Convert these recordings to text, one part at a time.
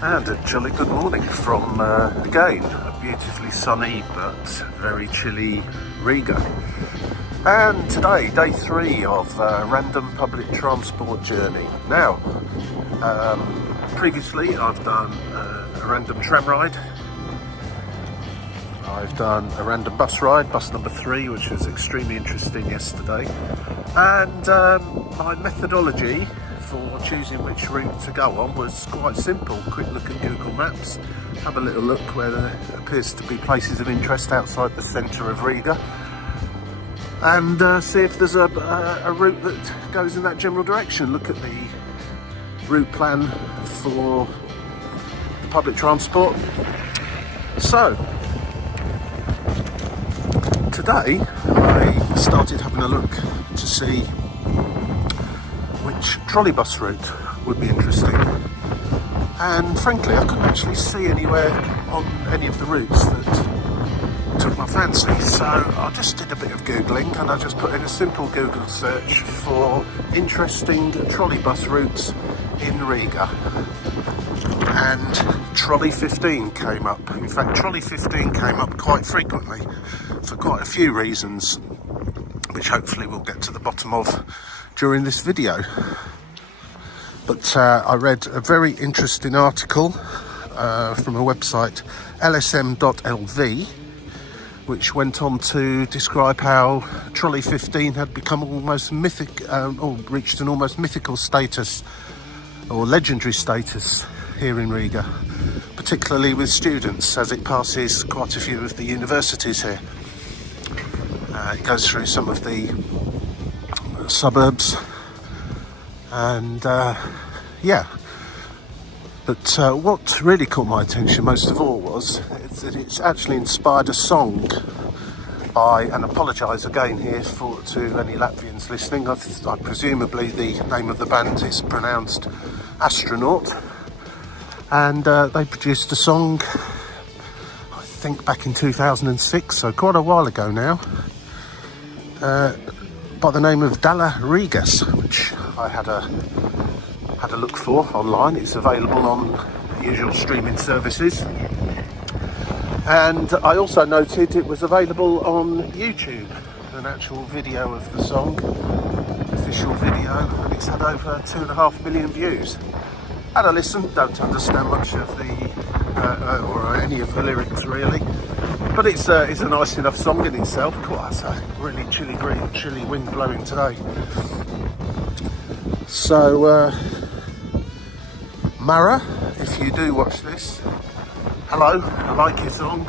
And a jolly good morning from, again, a beautifully sunny but very chilly Riga. And today, day 3 of a random public transport journey. Now, previously I've done a random tram ride. I've done a random bus ride, bus number 3, which was extremely interesting yesterday. And my methodology for choosing which route to go on was quite simple. Quick look at Google Maps, have a little look where there appears to be places of interest outside the centre of Riga, and see if there's a route that goes in that general direction. Look at the route plan for the public transport. So today I started having a look to see which trolleybus route would be interesting, and frankly I couldn't actually see anywhere on any of the routes that took my fancy, so I just did a bit of googling and I just put in a simple Google search for interesting trolleybus routes in Riga, and Trolley 15 came up. In fact, Trolley 15 came up quite frequently for quite a few reasons, which hopefully we'll get to the bottom of during this video. But I read a very interesting article from a website, lsm.lv, which went on to describe how Trolley 15 had become almost mythic, or reached an almost mythical status, or legendary status here in Riga, particularly with students, as it passes quite a few of the universities here. It goes through some of the suburbs, and yeah, but what really caught my attention most of all was that it's actually inspired a song by, and apologise again here to any Latvians listening, I presumably the name of the band is pronounced Astronaut, and they produced a song I think back in 2006, so quite a while ago now, by the name of Dala Rigas, which I had a look for online. It's available on the usual streaming services, and I also noted it was available on YouTube, an actual video of the song, official video, and it's had over 2.5 million views. Had a listen, don't understand much of the or any of the lyrics really, but it's a nice enough song in itself. Quite a really chilly wind blowing today. So Mara, if you do watch this, hello, I like your song,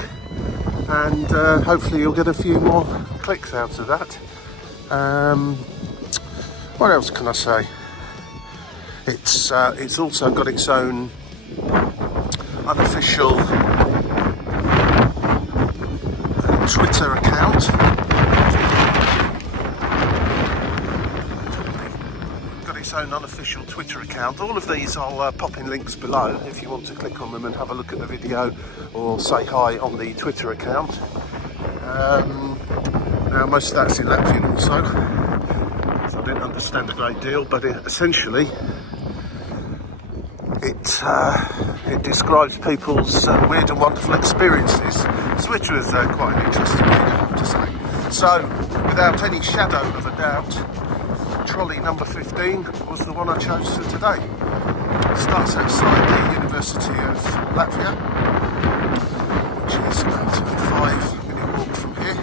and hopefully you'll get a few more clicks out of that. What else can I say? It's also got its own unofficial Twitter account. Got its own unofficial Twitter account. All of these I'll pop in links below if you want to click on them and have a look at the video or say hi on the Twitter account. Now most of that's in Latvian also, so I didn't understand a great deal, but essentially it describes people's weird and wonderful experiences, which was quite an interesting thing, I have to say. So, without any shadow of a doubt, trolley number 15 was the one I chose for today. It starts outside the University of Latvia, which is about a 5-minute walk from here.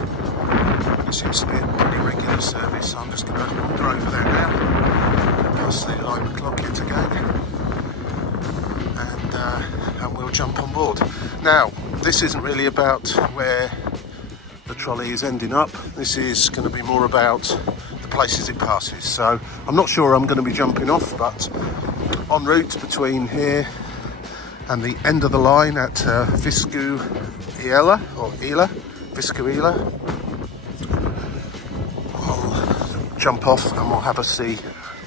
It seems to be a pretty regular service, so I'm just going to wander over there now, past the alarm clock yet again, and we'll jump on board. Now, this isn't really about where the trolley is ending up. This is going to be more about the places it passes. So I'm not sure I'm going to be jumping off, but en route between here and the end of the line at Viskuila, I'll jump off and we'll have a see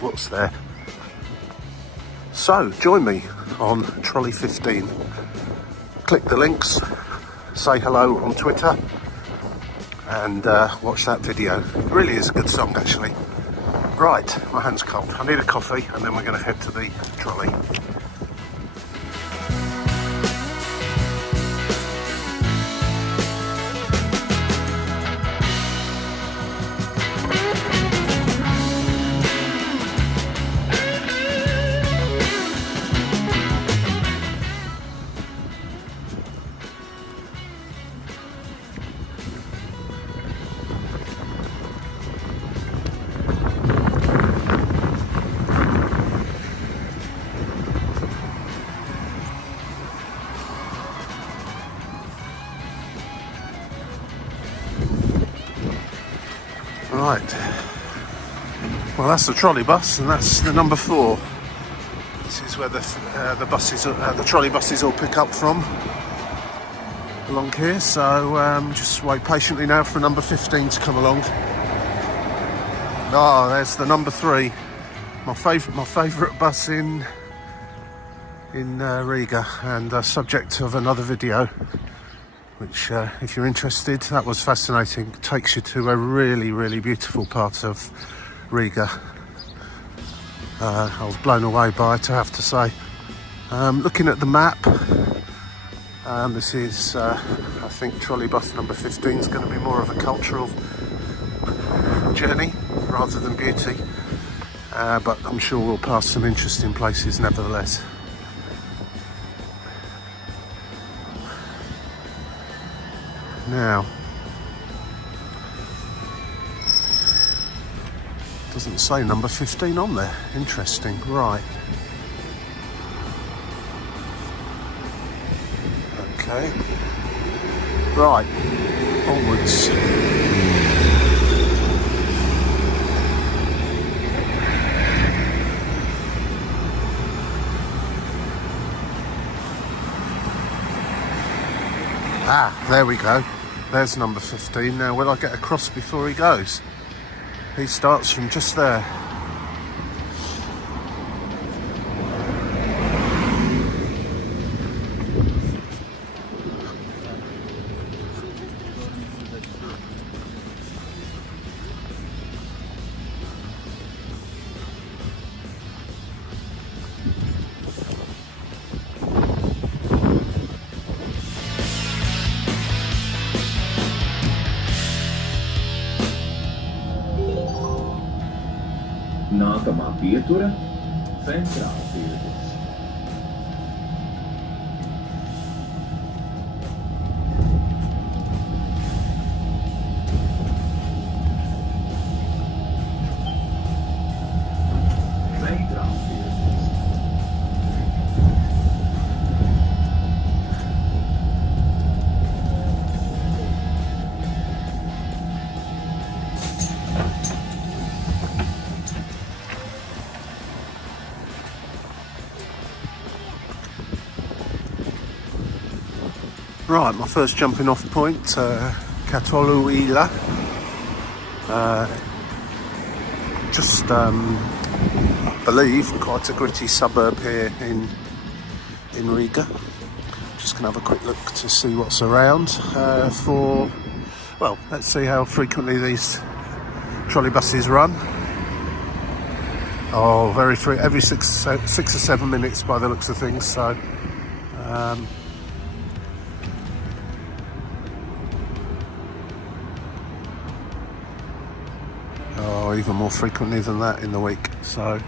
what's there. So join me on Trolley 15. Click the links, say hello on Twitter, and watch that video. It really is a good song actually. Right, my hand's cold. I need a coffee and then we're going to head to the trolley. Right. Well, that's the trolley bus, and that's the number 4. This is where the trolley buses all pick up from along here. So just wait patiently now for number 15 to come along. Ah, there's the number 3. My favourite bus in Riga, and subject of another video, which if you're interested, that was fascinating. It takes you to a really, really beautiful part of Riga. I was blown away by it, I have to say. Looking at the map, this is, I think, trolley bus number 15 is going to be more of a cultural journey rather than beauty, but I'm sure we'll pass some interesting places nevertheless. Now, doesn't say number 15 on there. Interesting. Right. Okay. Right. Onwards. Ah, there we go. There's number 15. Now, will I get across before he goes? He starts from just there. Nākamā pietura - Centrāltirgus. Right, my first jumping off point, Katoluila. I believe, quite a gritty suburb here in Riga. Just going to have a quick look to see what's around. Well, let's see how frequently these trolley buses run. Oh, every 6 or 7 minutes by the looks of things. So. Even more frequently than that in the week. So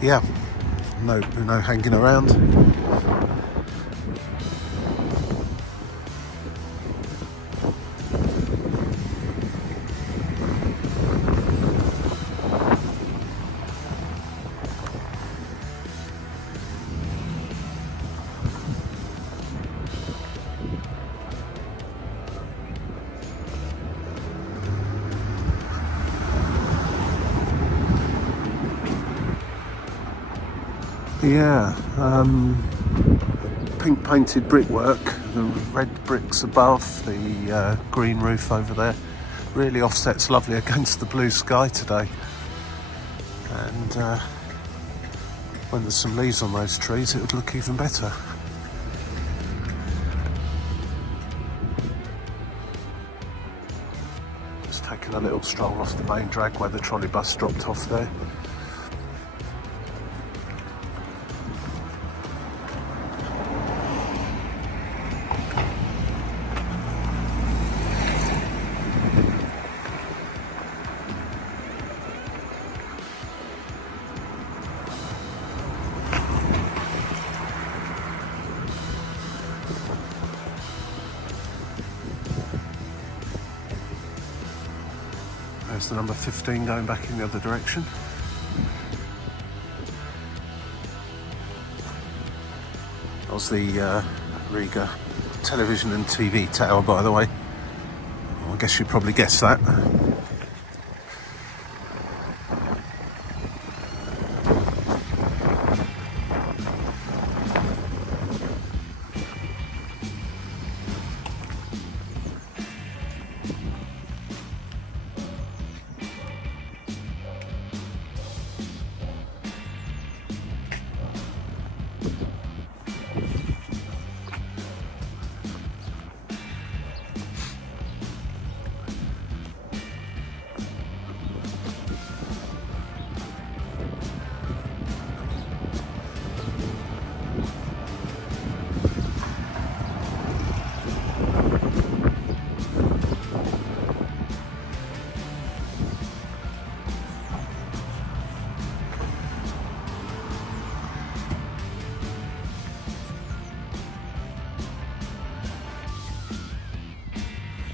yeah, no hanging around. Yeah, pink painted brickwork, the red bricks above, the green roof over there, really offsets lovely against the blue sky today. And when there's some leaves on those trees, it would look even better. Just taking a little stroll off the main drag where the trolley bus dropped off there. There's the number 15 going back in the other direction. That was the Riga television and TV tower, by the way. I guess you'd probably guess that.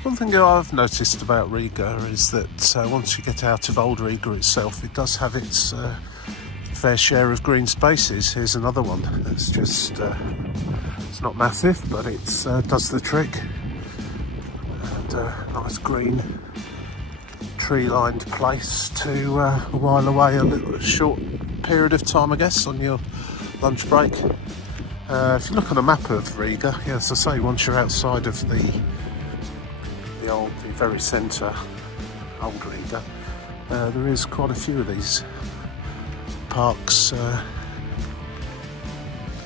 One thing I've noticed about Riga is that once you get out of Old Riga itself, it does have its fair share of green spaces. Here's another one that's just, it's not massive, but it does the trick. And a nice green tree-lined place to while away a short period of time, I guess, on your lunch break. If you look on a map of Riga, yeah, as I say, once you're outside of the very centre, Old Riga, there is quite a few of these parks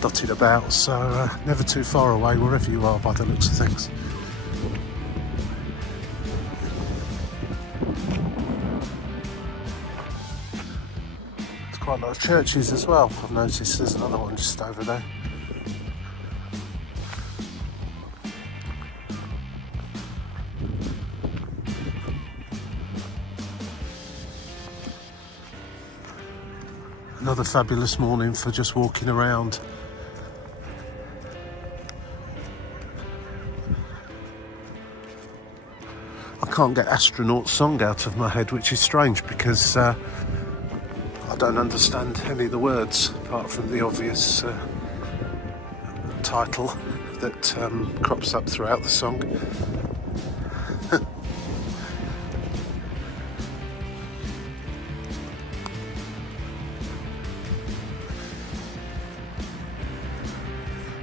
dotted about, so never too far away wherever you are by the looks of things. There's quite a lot of churches as well. I've noticed there's another one just over there. Another fabulous morning for just walking around. I can't get Astronaut Song out of my head, which is strange because I don't understand any of the words apart from the obvious title that crops up throughout the song.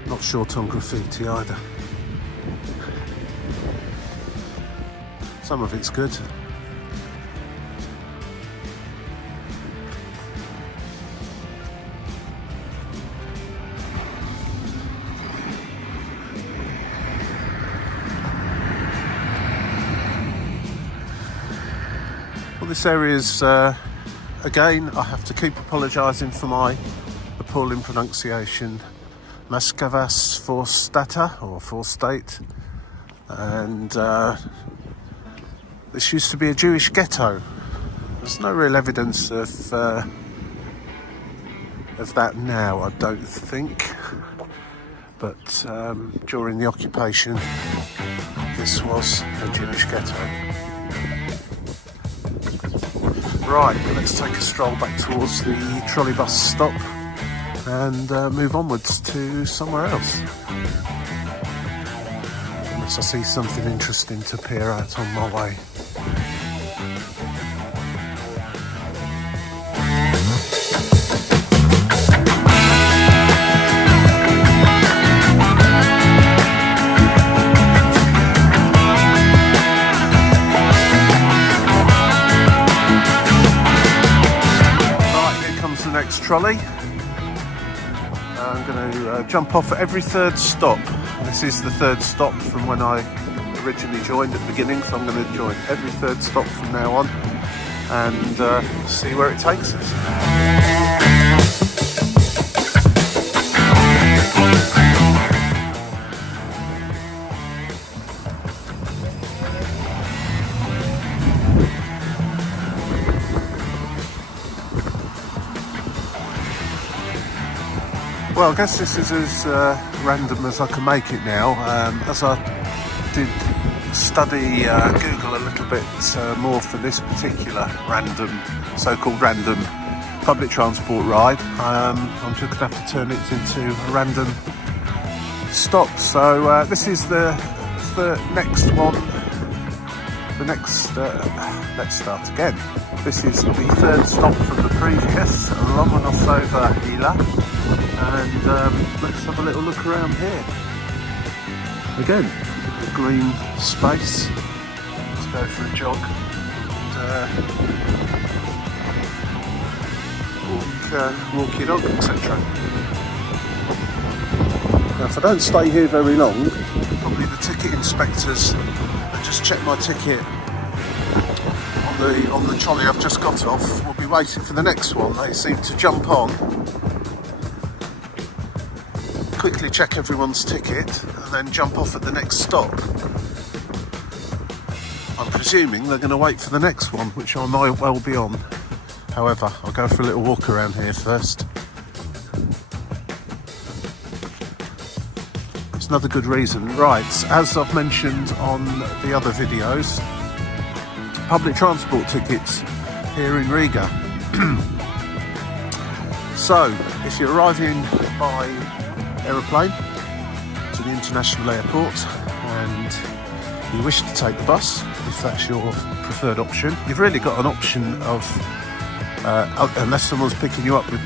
Not short on graffiti either. Some of it's good. Well, this area's again, I have to keep apologising for my appalling pronunciation. Maskavas Forstata, or Forstate, and this used to be a Jewish ghetto. There's no real evidence of that now, I don't think, but during the occupation this was a Jewish ghetto. Right, let's take a stroll back towards the trolleybus stop and move onwards to somewhere else. Unless I see something interesting to peer out on my way. Right, here comes the next trolley. I'm going to jump off at every third stop. This is the third stop from when I originally joined at the beginning, so I'm going to join every third stop from now on and see where it takes us. Well, I guess this is as random as I can make it now. As I did study Google a little bit more for this particular so-called random public transport ride, I'm just going to have to turn it into a random stop. So this is the next one. Let's start again. This is the third stop from the previous, Lomonosova Hila. And let's have a little look around here. Again, a green space. Let's go for a jog and walk your dog, etc. Now, if I don't stay here very long, probably the ticket inspectors that just check my ticket on the trolley I've just got off will be waiting for the next one. They seem to jump on, quickly check everyone's ticket and then jump off at the next stop. I'm presuming they're going to wait for the next one, which I might well be on. However, I'll go for a little walk around here first. It's It's another good reason. Right, as I've mentioned on the other videos, public transport tickets here in Riga. So, if you're arriving by aeroplane to the international airport and you wish to take the bus, if that's your preferred option, you've really got an option of, unless someone's picking you up with,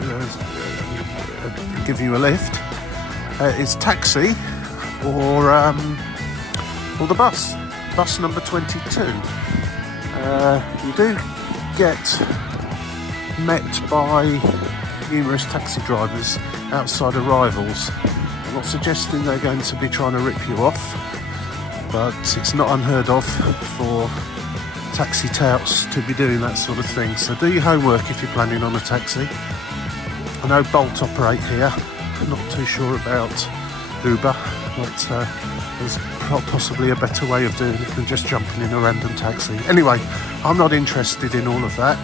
giving you a lift, it's taxi or the bus number 22. You do get met by numerous taxi drivers outside arrivals. I'm not suggesting they're going to be trying to rip you off, but it's not unheard of for taxi touts to be doing that sort of thing. So do your homework if you're planning on a taxi. I know Bolt operate here. I'm not too sure about Uber, but there's possibly a better way of doing it than just jumping in a random taxi. Anyway, I'm not interested in all of that.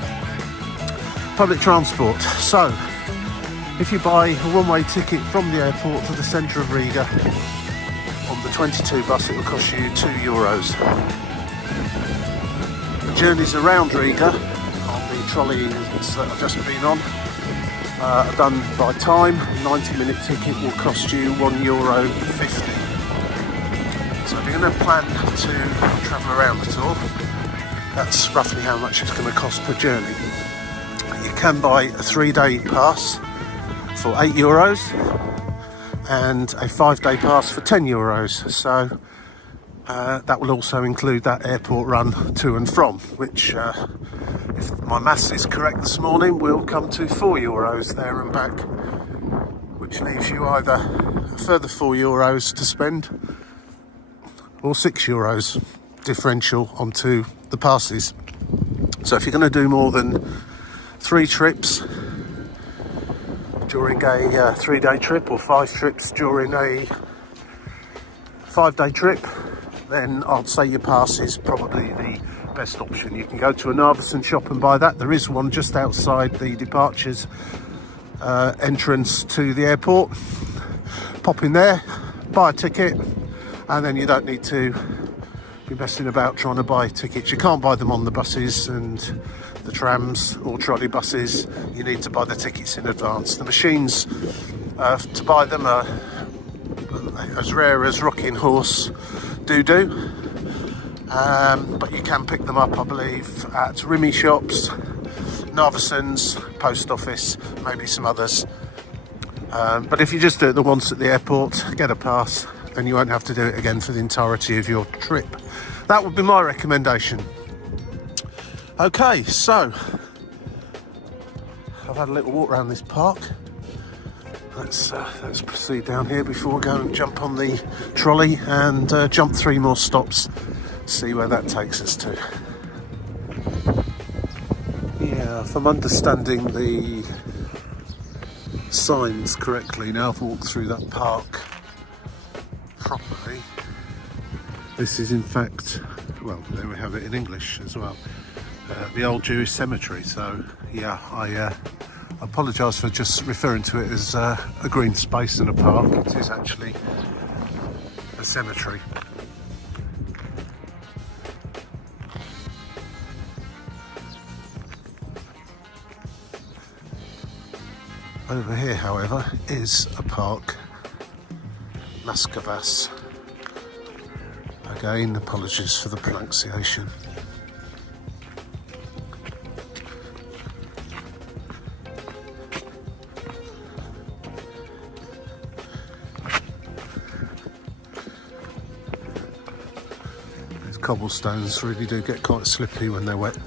Public transport. So, if you buy a one-way ticket from the airport to the centre of Riga on the 22 bus, it will cost you €2. The journeys around Riga on the trolleys that I've just been on are done by time. A 90-minute ticket will cost you €1.50. So if you're going to plan to travel around at all, that's roughly how much it's going to cost per journey. You can buy a 3-day pass for €8 and a 5-day pass for €10. So that will also include that airport run to and from, which, if my maths is correct this morning, will come to €4 there and back, which leaves you either a further €4 to spend or €6 differential onto the passes. So if you're going to do more than 3 trips during a 3-day trip or 5 trips during a 5-day trip, then I'd say your pass is probably the best option. You can go to a Narvesen shop and buy that. There is one just outside the departures entrance to the airport. Pop in there, buy a ticket, and then you don't need to be messing about trying to buy tickets. You can't buy them on the buses and the trams or trolley buses. You need to buy the tickets in advance. The machines to buy them are as rare as rocking horse doo-doo, but you can pick them up, I believe, at Rimi shops, Narvesen's, post office, maybe some others. But if you just do it the once at the airport, get a pass, then you won't have to do it again for the entirety of your trip. That would be my recommendation. Okay, so I've had a little walk around this park. Let's proceed down here before we go and jump on the trolley and jump 3 more stops, see where that takes us to. Yeah, if I'm understanding the signs correctly, now I've walked through that park properly, this is in fact, well, there we have it in English as well, the old Jewish cemetery. So yeah, I apologise for just referring to it as a green space and a park. It is actually a cemetery. Over here, however, is a park, Maskavas. Again, apologies for the pronunciation. These cobblestones really do get quite slippy when they're wet.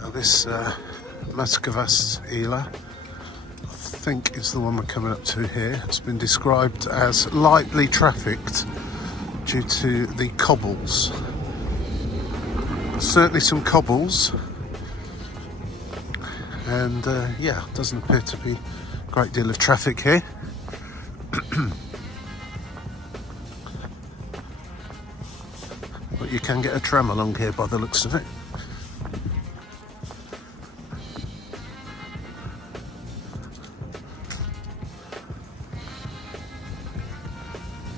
Now this Maskavas Ila, I think is the one we're coming up to here. It's been described as lightly trafficked due to the cobbles. Certainly some cobbles, and yeah, doesn't appear to be a great deal of traffic here. But you can get a tram along here by the looks of it.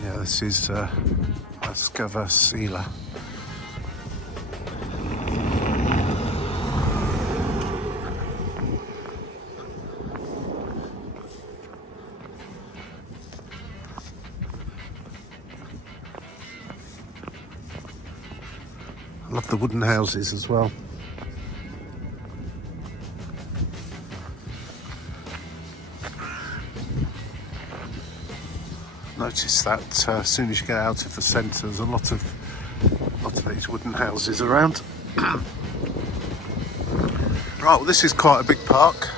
Yeah, this is Moskva Sila. I love the wooden houses as well. Notice that as soon as you get out of the centre, there's a lot of these wooden houses around. Right, well, this is quite a big park.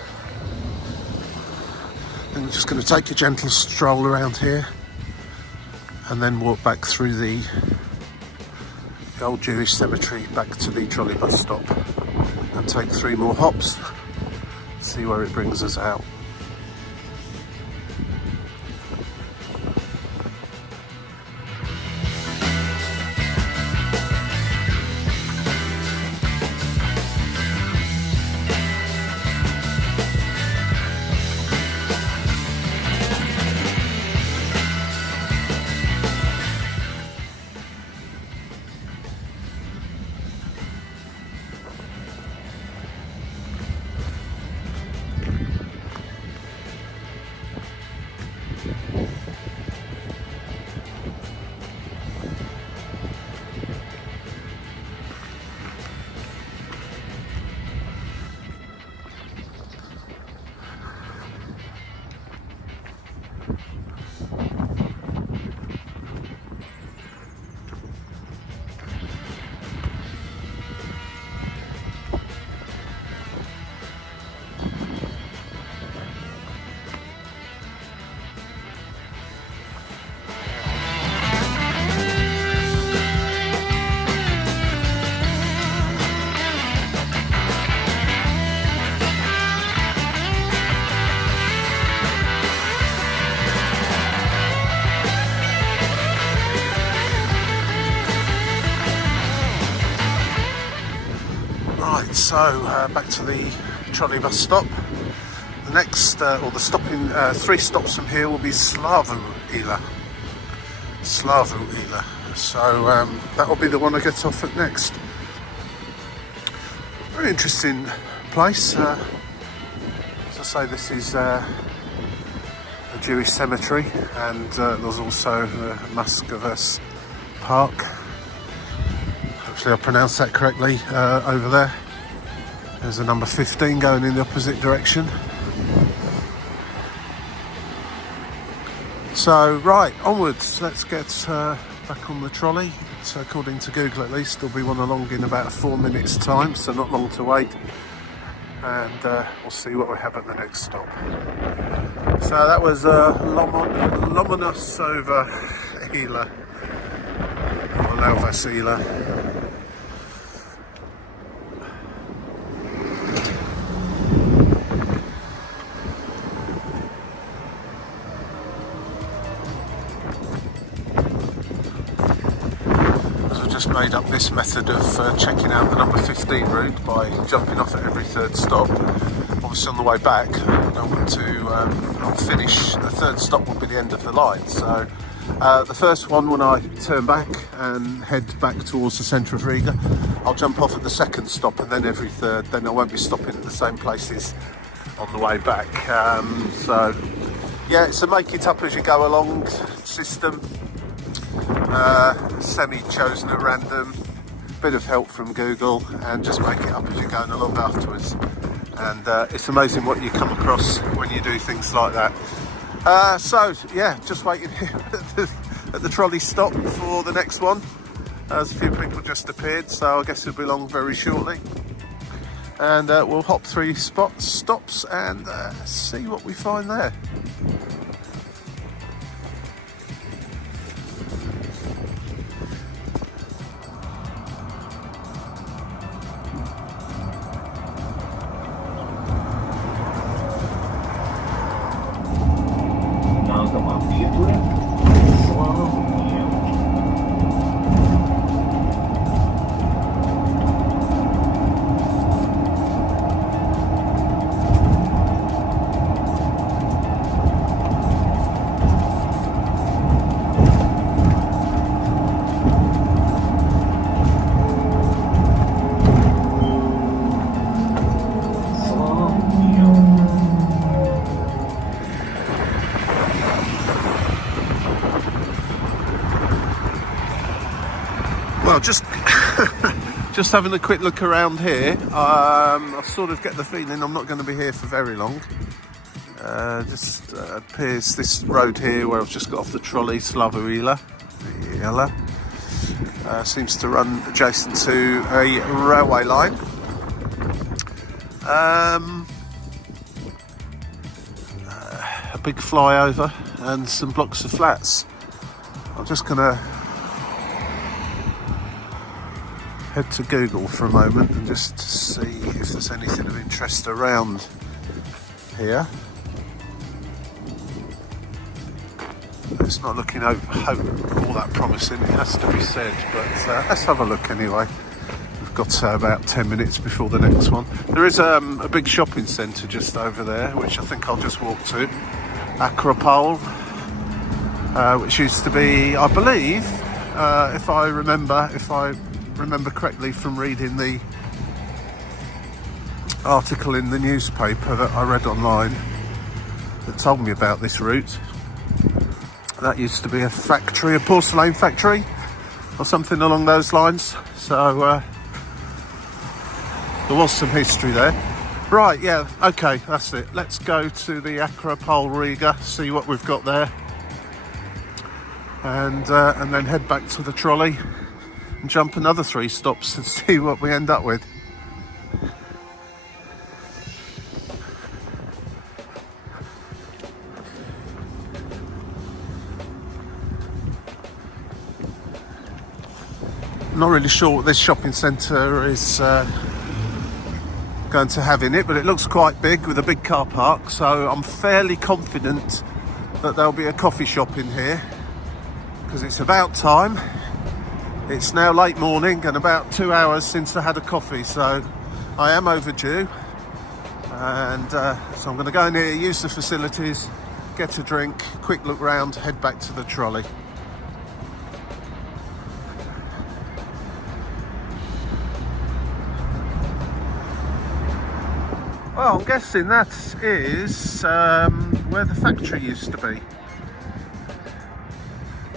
And we're just going to take a gentle stroll around here and then walk back through the old Jewish cemetery back to the trolley bus stop and take 3 more hops, see where it brings us out. Right, so back to the trolley bus stop. The next, or the stopping, 3 stops from here will be Slavuila. Slavuila. So that will be the one I get off at next. Very interesting place. As I say, this is a Jewish cemetery, and there's also Moskva Park. Hopefully I pronounced that correctly over there. There's a number 15 going in the opposite direction. So, right, onwards. Let's get back on the trolley. So, according to Google at least, there'll be one along in about 4 minutes time, so not long to wait. And we'll see what we have at the next stop. So that was Lomonosova Hila, or Latvia. Just made up this method of checking out the number 15 route by jumping off at every 3rd stop. Obviously on the way back, I don't want to finish. The 3rd stop will be the end of the line, so the first one, when I turn back and head back towards the centre of Riga, I'll jump off at the 2nd stop, and then every 3rd, then I won't be stopping at the same places on the way back. So yeah, it's a make it up as you go along system. Semi-chosen at random, bit of help from Google, and just make it up as you're going along afterwards. And it's amazing what you come across when you do things like that. So yeah, just waiting here at the trolley stop for the next one. As a few people just appeared, so I guess it'll be along very shortly. And we'll hop 3 stops and see what we find there. Well, just just having a quick look around here. I sort of get the feeling I'm not going to be here for very long. Just appears this road here where I've just got off the trolley, Slava seems to run adjacent to a railway line. A big flyover and some blocks of flats. I'm just gonna head to Google for a moment and just see if there's anything of interest around here. It's not looking all that promising, it has to be said, but let's have a look anyway. We've got about 10 minutes before the next one. There is a big shopping centre just over there, which I think I'll just walk to. Acropole, which used to be, I believe, if I remember correctly from reading the article in the newspaper that I read online that told me about this route. That used to be a factory, a porcelain factory or something along those lines. So there was some history there. Right, yeah, okay, that's it. Let's go to the Acropole Riga, see what we've got there. And then head back to the trolley and jump another 3 stops and see what we end up with. Not really sure what this shopping centre is going to have in it, but it looks quite big with a big car park, so I'm fairly confident that there'll be a coffee shop in here because it's about time. It's now late morning and about 2 hours since I had a coffee, so I am overdue. And so I'm going to go in here, use the facilities, get a drink, quick look round, head back to the trolley. Well, I'm guessing that is where the factory used to be.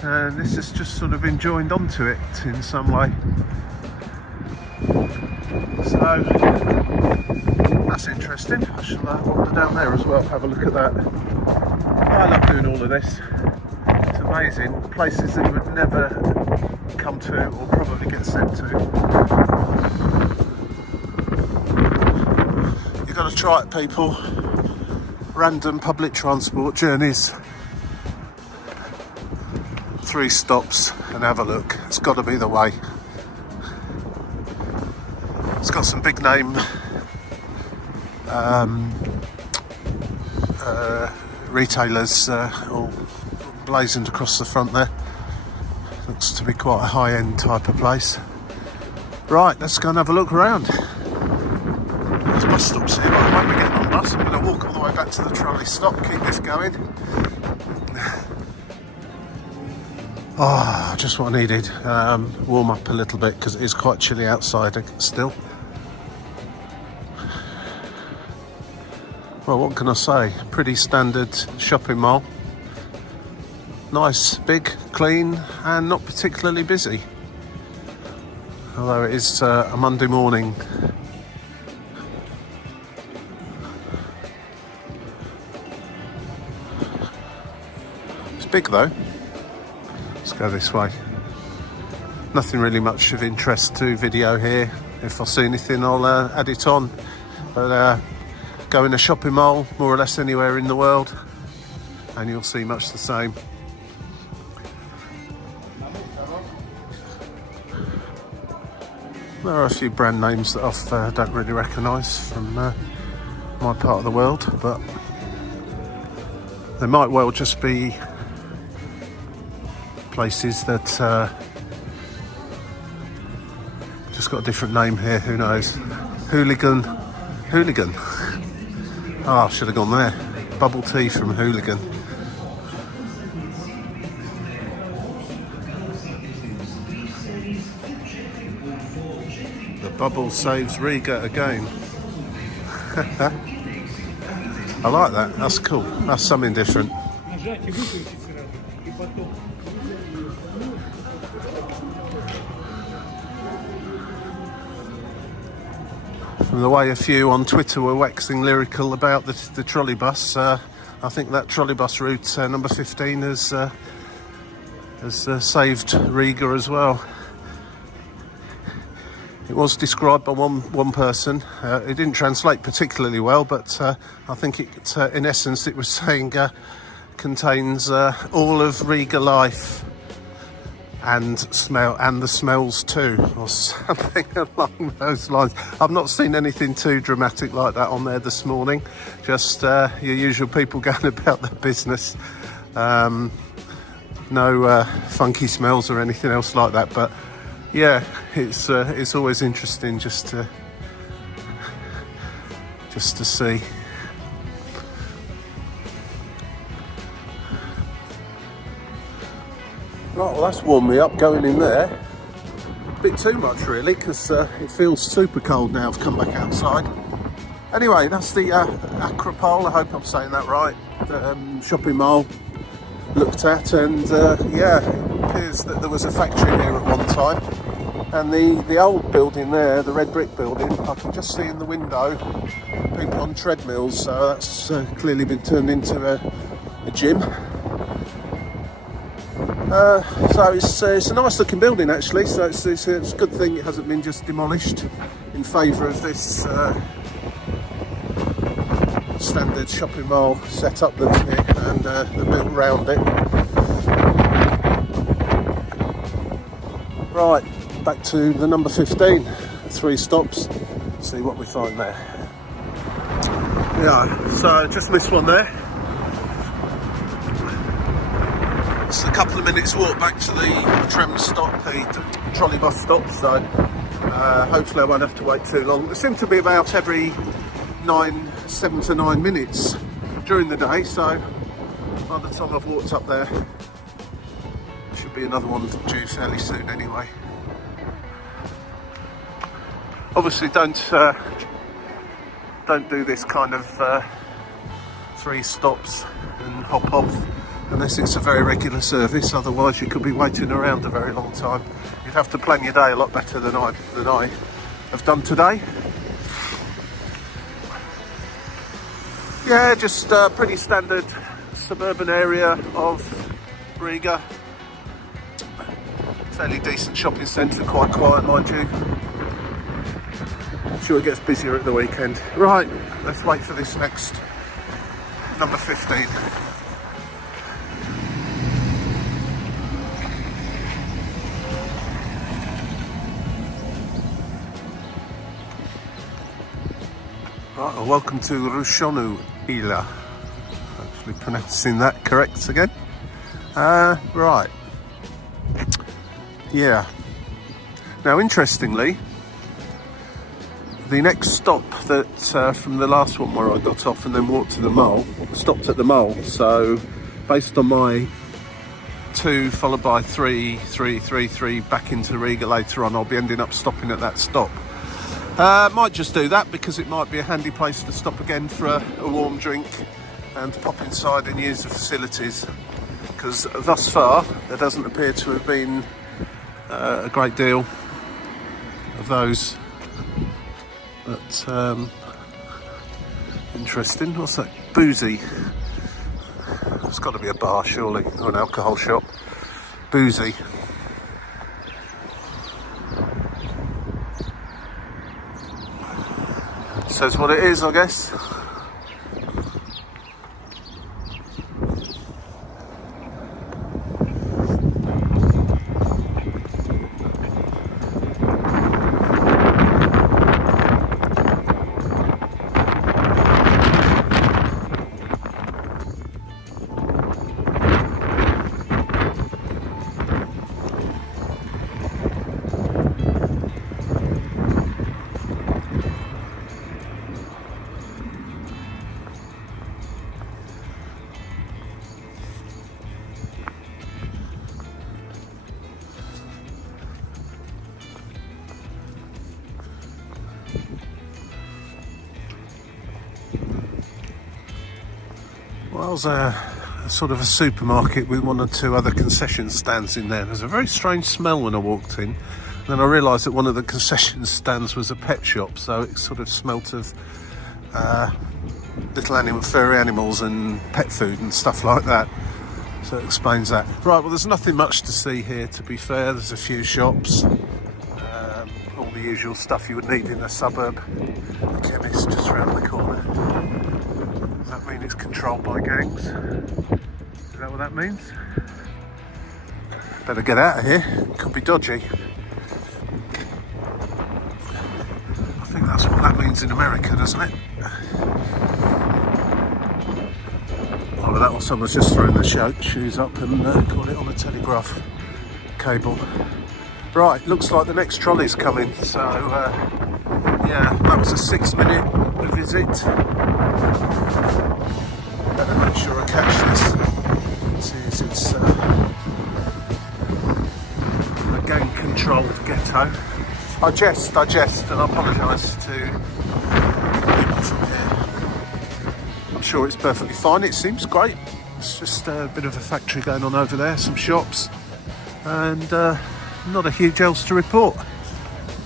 And this has just sort of been joined onto it in some way. So, that's interesting. I shall wander down there as well, have a look at that. I love doing all of this. It's amazing. Places that you would never come to or probably get sent to. You've got to try it, people. Random public transport journeys. 3 stops and have a look. It's got to be the way. It's got some big name retailers all blazoned across the front there. Looks to be quite a high-end type of place. Right, let's go and have a look around. There's bus stops here, but I won't be getting on the bus. I'm going to walk all the way back to the trolley stop, keep this going. Oh, just what I needed. Warm up a little bit because it is quite chilly outside still. Well, what can I say? Pretty standard shopping mall. Nice, big, clean and not particularly busy. Although it is a Monday morning. It's big though. Let's go this way. Nothing really much of interest to video here. If I see anything, I'll add it on. But go in a shopping mall, more or less anywhere in the world, and you'll see much the same. There are a few brand names that I don't really recognise from my part of the world, but they might well just be places that just got a different name here, who knows. Hooligan. Ah, should have gone there. Bubble tea from Hooligan. The bubble saves Riga again. I like that, that's cool. That's something different. From the way a few on Twitter were waxing lyrical about the trolleybus, I think that trolleybus route number 15 has saved Riga as well. It was described by one person. It didn't translate particularly well, but I think it, in essence, it was saying contains all of Riga life and the smells too, or something along those lines. I've not seen anything too dramatic like that on there this morning. Just your usual people going about their business. No funky smells or anything else like that, but yeah, it's always interesting just to see. Right, well that's warmed me up going in there. A bit too much really, because it feels super cold now. I've come back outside. Anyway, that's the Acropole, I hope I'm saying that right, shopping mall looked at, and yeah, it appears that there was a factory here at one time. And the old building there, the red brick building, I can just see in the window people on treadmills, so that's clearly been turned into a gym. So it's a nice looking building actually, so it's a good thing it hasn't been just demolished in favour of this standard shopping mall setup that's here, and the built around it. Right, back to the number 15, 3 stops, see what we find there. Yeah, so just missed one there. It's a couple of minutes walk back to the tram stop, the trolleybus stop, so hopefully I won't have to wait too long. There seem to be about every 7 to 9 minutes during the day, so by the time I've walked up there, there should be another one due fairly soon anyway. Obviously don't do this kind of 3 stops and hop off unless it's a very regular service, otherwise you could be waiting around a very long time. You'd have to plan your day a lot better than I have done today. Yeah, just a pretty standard suburban area of Riga. Fairly decent shopping centre, quite quiet mind you. I'm sure it gets busier at the weekend. Right, let's wait for this next number 15. Right, well, welcome to Rushonu Ila. Actually pronouncing that correct again. Right. Yeah. Now, interestingly, the next stop that from the last one where I got off and then walked to the mall, stopped at the mall. So, based on my 2 followed by 3 back into Riga later on, I'll be ending up stopping at that stop. Might just do that because it might be a handy place to stop again for a warm drink and pop inside and use the facilities, because thus far there doesn't appear to have been a great deal of those. But interesting. What's that? Boozy. It's got to be a bar surely, or an alcohol shop. Boozy. Says what it is, I guess. Well, there's a sort of a supermarket with 1 or 2 other concession stands in there. There's a very strange smell when I walked in. Then I realised that one of the concession stands was a pet shop, so it sort of smelt of little furry animals and pet food and stuff like that. So it explains that. Right, well, there's nothing much to see here, to be fair. There's a few shops, all the usual stuff you would need in a suburb. A chemist just around the corner. Does that mean it's controlled by gangs? Is that what that means? Better get out of here. It could be dodgy. I think that's what that means in America, doesn't it? Oh, that was someone's just thrown their shoes up and caught it on a telegraph cable. Right, looks like the next trolley's coming, so yeah, that was a 6-minute visit. Better make sure I catch this. See, it's a gang-controlled ghetto. I jest, and I apologise to people from here. I'm sure it's perfectly fine, it seems great. It's just a bit of a factory going on over there, some shops, and not a huge else to report.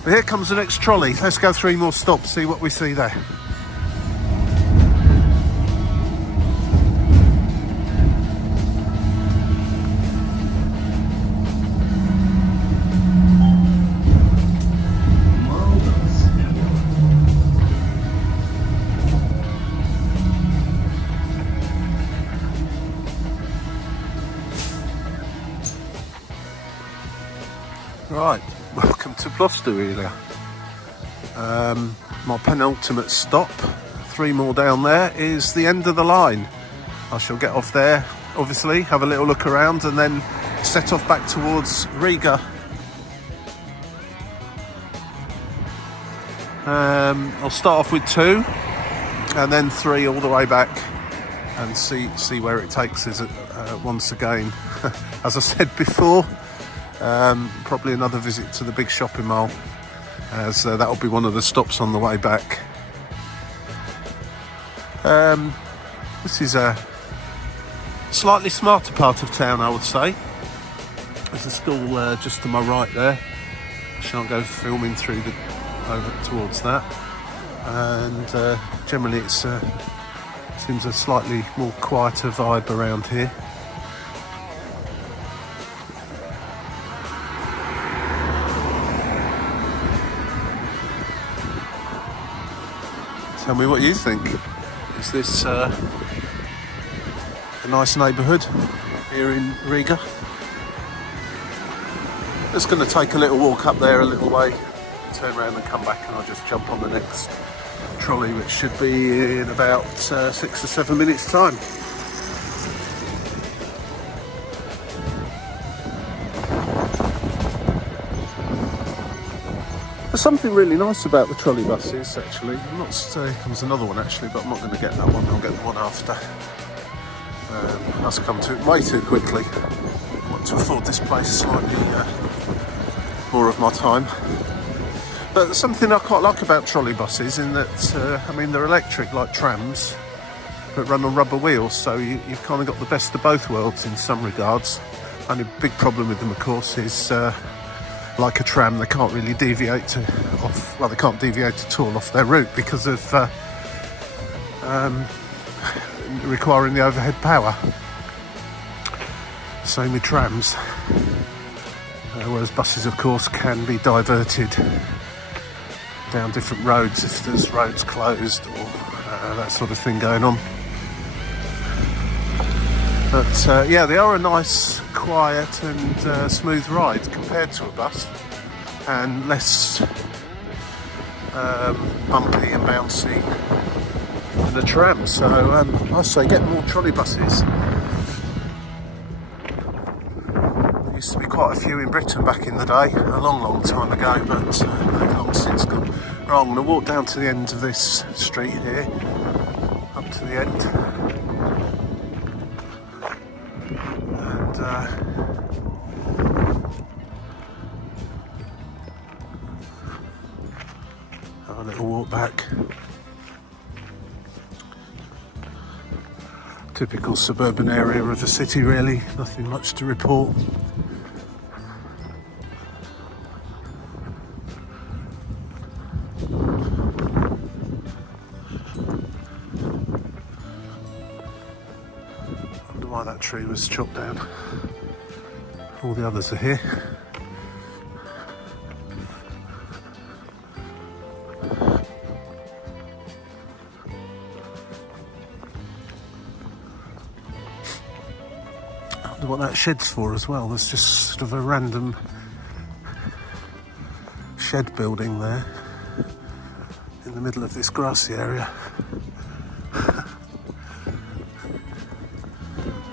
But here comes the next trolley. Let's go 3 more stops, see what we see there. Right, welcome to Gloucester, really. My penultimate stop, 3 more down there, is the end of the line. I shall get off there, obviously, have a little look around and then set off back towards Riga. I'll start off with 2 and then 3 all the way back and see where it takes us once again. As I said before, probably another visit to the big shopping mall, as that'll be one of the stops on the way back. This is a slightly smarter part of town, I would say. There's a school just to my right there. I shan't go filming through over towards that, and generally it seems a slightly more quieter vibe around here. Tell me what you think. Is this a nice neighbourhood here in Riga? Just going to take a little walk up there a little way, turn around and come back, and I'll just jump on the next trolley, which should be in about 6 or 7 minutes time. There's something really nice about the trolley buses, actually. I'm not here comes another one actually, but I'm not going to get that one. I'll get the one after. That's come to way too quickly. I want to afford this place slightly more of my time. But something I quite like about trolley buses in that, I mean, they're electric like trams, but run on rubber wheels, so you've kind of got the best of both worlds in some regards. Only big problem with them, of course, is like a tram, they can't really deviate they can't deviate at all off their route because of requiring the overhead power. Same with trams. Whereas buses, of course, can be diverted down different roads if there's roads closed or that sort of thing going on. But yeah, they are a nice, quiet and smooth ride compared to a bus, and less bumpy and bouncy than a tram. So I say get more trolley buses. There used to be quite a few in Britain back in the day, a long time ago, but they've long since gone. Right, I'm going to walk down to the end of this street here, up to the end. Have a little walk back. Typical suburban area of a city, really. Nothing much to report. tree was chopped down. All the others are here. I wonder what that shed's for as well. There's just sort of a random shed building there in the middle of this grassy area.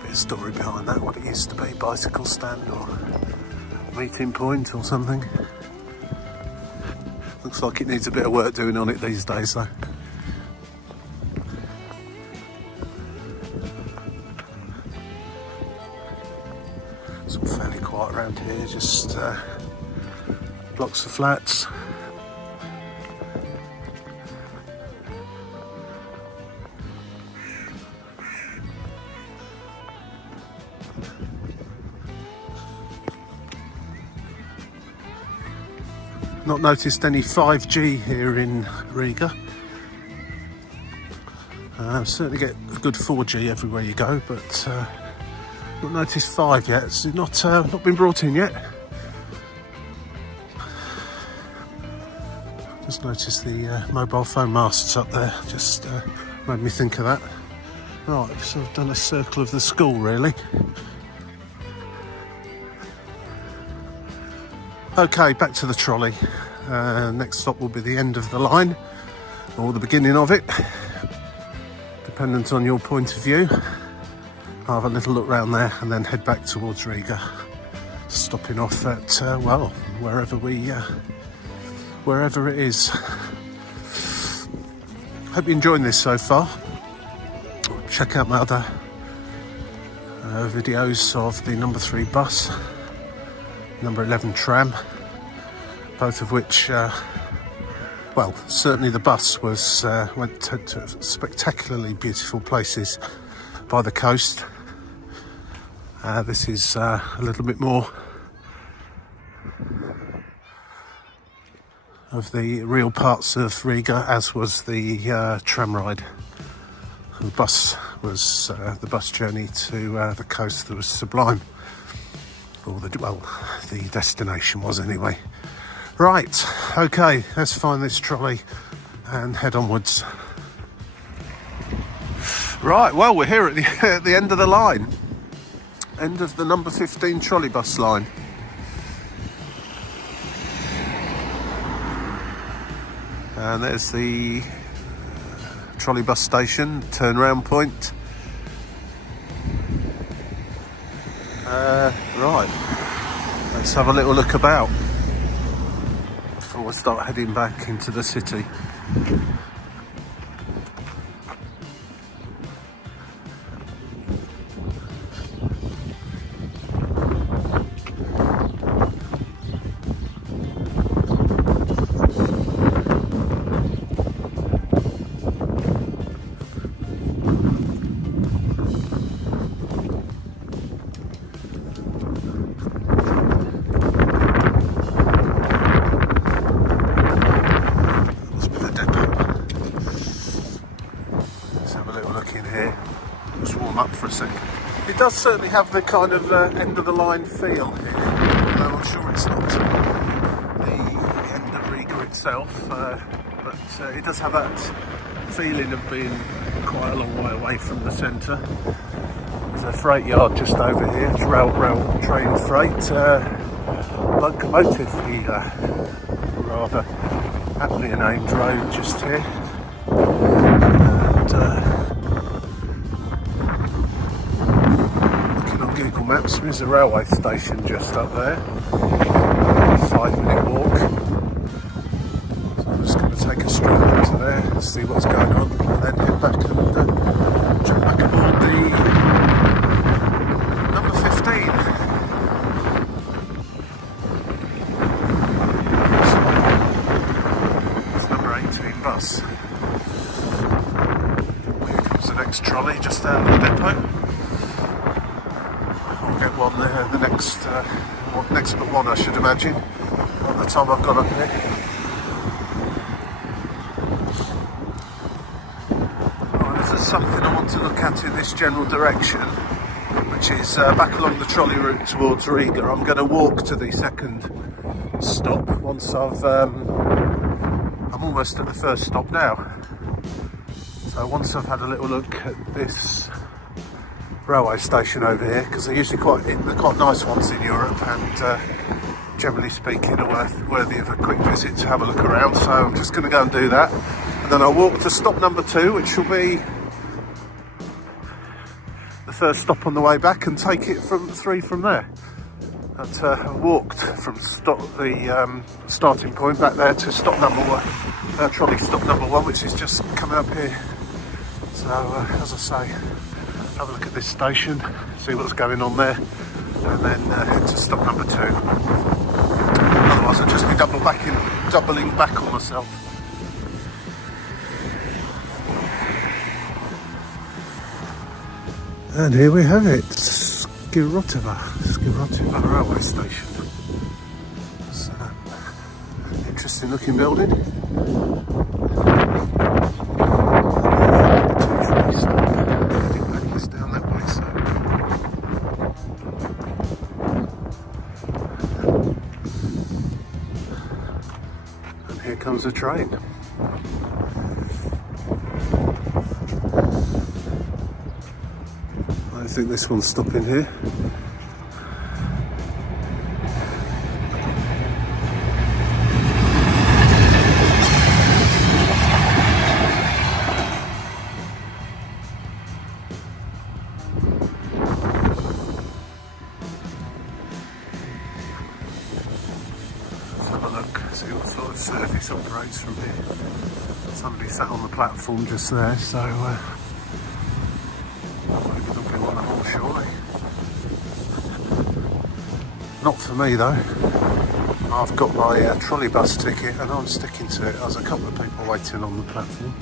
Bit of story behind that, what it used to be, bicycle stand or meeting point or something. Looks like it needs a bit of work doing on it these days though. It's all fairly quiet around here, just blocks of flats. Not noticed any 5G here in Riga. Certainly get a good 4G everywhere you go, but not noticed 5 yet. It's not been brought in yet. Just noticed the mobile phone masts up there. Just made me think of that. Right, so I've done a circle of the school really. Okay, back to the trolley. Next stop will be the end of the line, or the beginning of it, dependent on your point of view. I'll have a little look round there and then head back towards Riga, stopping off at, well, wherever it is. Hope you're enjoying this so far. Check out my other videos of the number 3 bus, number 11 tram, both of which, well, certainly the bus went to spectacularly beautiful places by the coast. This is a little bit more of the real parts of Riga, as was the tram ride. The bus journey to the coast that was sublime. Or the destination was anyway. Right, okay, let's find this trolley and head onwards. Right, well, we're here at the end of the line. End of the number 15 trolleybus line. And there's the trolleybus station, turnaround point. Right, let's have a little look about before we start heading back into the city. It does certainly have the kind of end of the line feel here, although I'm sure it's not the end of Riga itself, but it does have that feeling of being quite a long way away from the centre. There's a freight yard just over here, it's rail train freight, locomotive here, rather aptly named road just here. And Google Maps, there is a railway station just up there, a 5-minute walk, so I'm just going to take a stroll into there, see what's going on, and then head back and jump back aboard the number 15. It's number 18 bus. Here comes the next trolley just out of the depot. Get one there, the next but one I should imagine, by the time I've got up here. Right, this is something I want to look at in this general direction, which which is back along the trolley route towards Riga. I'm going to walk to the second stop once I'm almost at the first stop now. So once I've had a little look at this railway station over here, because they're usually they're quite nice ones in Europe, and generally speaking are worthy of a quick visit to have a look around. So I'm just going to go and do that, and then I'll walk to stop number 2, which will be the first stop on the way back, and take it from 3 from there. I walked from the starting point back there to stop number 1, trolley stop number 1, which is just coming up here. So as I say, have a look at this station, see what's going on there, and then head to stop number 2. Otherwise I'll just be doubling back on myself. And here we have it, Riga railway station. It's an interesting looking building. Down that way, so. And here comes a train. I think this one's stopping here. Let's have a look, see what sort of service operates from here. Somebody sat on the platform just there, so surely. Not for me though. I've got my trolleybus ticket and I'm sticking to it. There's a couple of people waiting on the platform.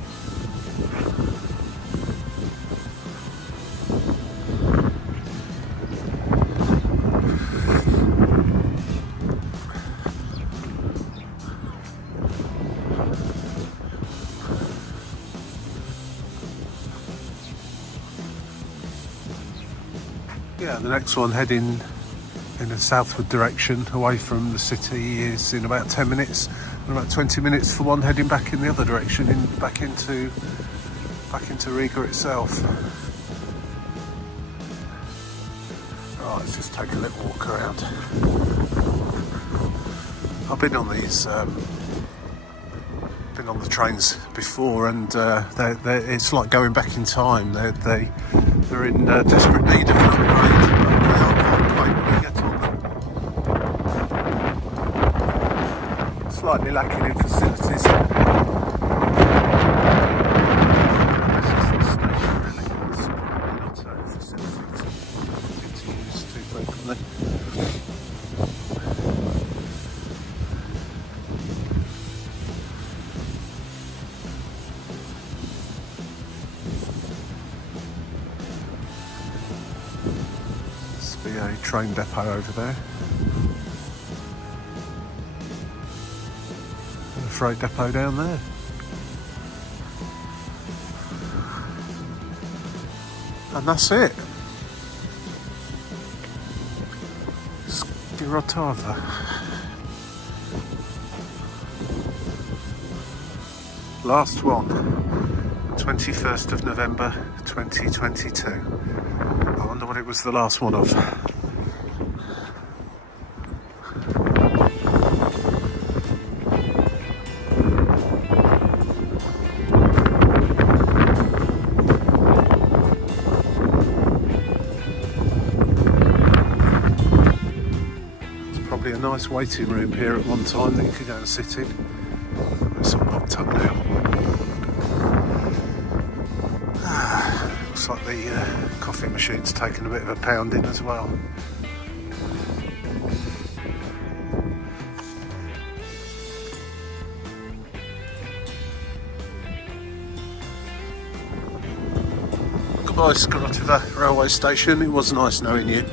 Yeah, the next one heading in a southward direction away from the city is in about 10 minutes, and about 20 minutes for one heading back in the other direction, back into Riga itself. Right, let's just take a little walk around. I've been on these, been on the trains before, and it's like going back in time. They're in desperate need of an upgrade. They are quite great when you get on them. Slightly lacking in facilities. This is the station really. It's probably not a facility to use too frequently. Be a train depot over there, and a freight depot down there. And that's it. Riga. Last one, 21st of November 2022. I wonder what it was the last one of. There's probably a nice waiting room here at one time that you could go and sit in. It's all locked up now. Looks like the coffee machine's taken a bit of a pounding as well. Goodbye, Riga railway station. It was nice knowing you.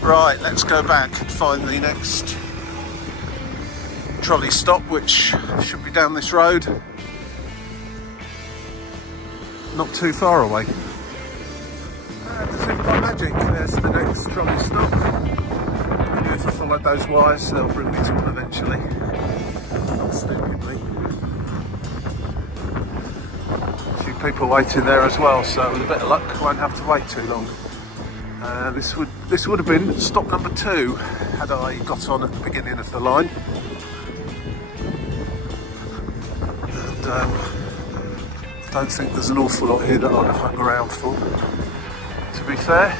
Right, let's go back and find the next trolley stop, which should be down this road. Not too far away. Does it this trolley stop. I knew if I followed those wires, they'll bring me to one eventually. Not stupidly. A few people waiting there as well, so with a bit of luck, I won't have to wait too long. This would have been stop number 2 had I got on at the beginning of the line. And I don't think there's an awful lot here that I'd have hung around for, to be fair.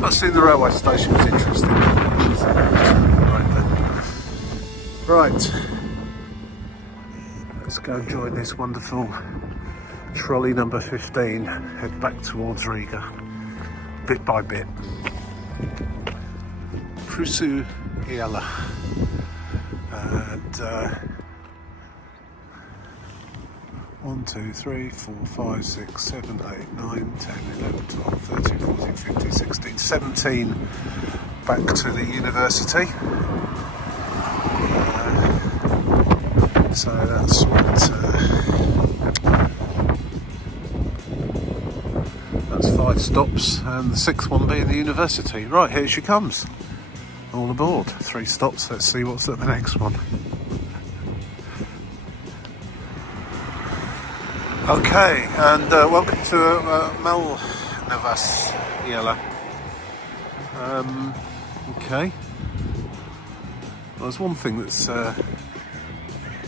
But seeing the railway station was interesting. Right, let's go and join this wonderful trolley number 15, head back towards Riga, bit by bit. Prusu Iala. And 1, 2, 3, 4, 5, 6, 7, 8, 9, 10, 11, 12, 13, 14, 15, 16, 17 back to the university. So that's what, that's 5 stops, and the 6th one being the university. Right, here she comes. All aboard. 3 stops, let's see what's at the next one. Okay, and welcome to Melnavas Iala. Okay. Well, there's one thing that's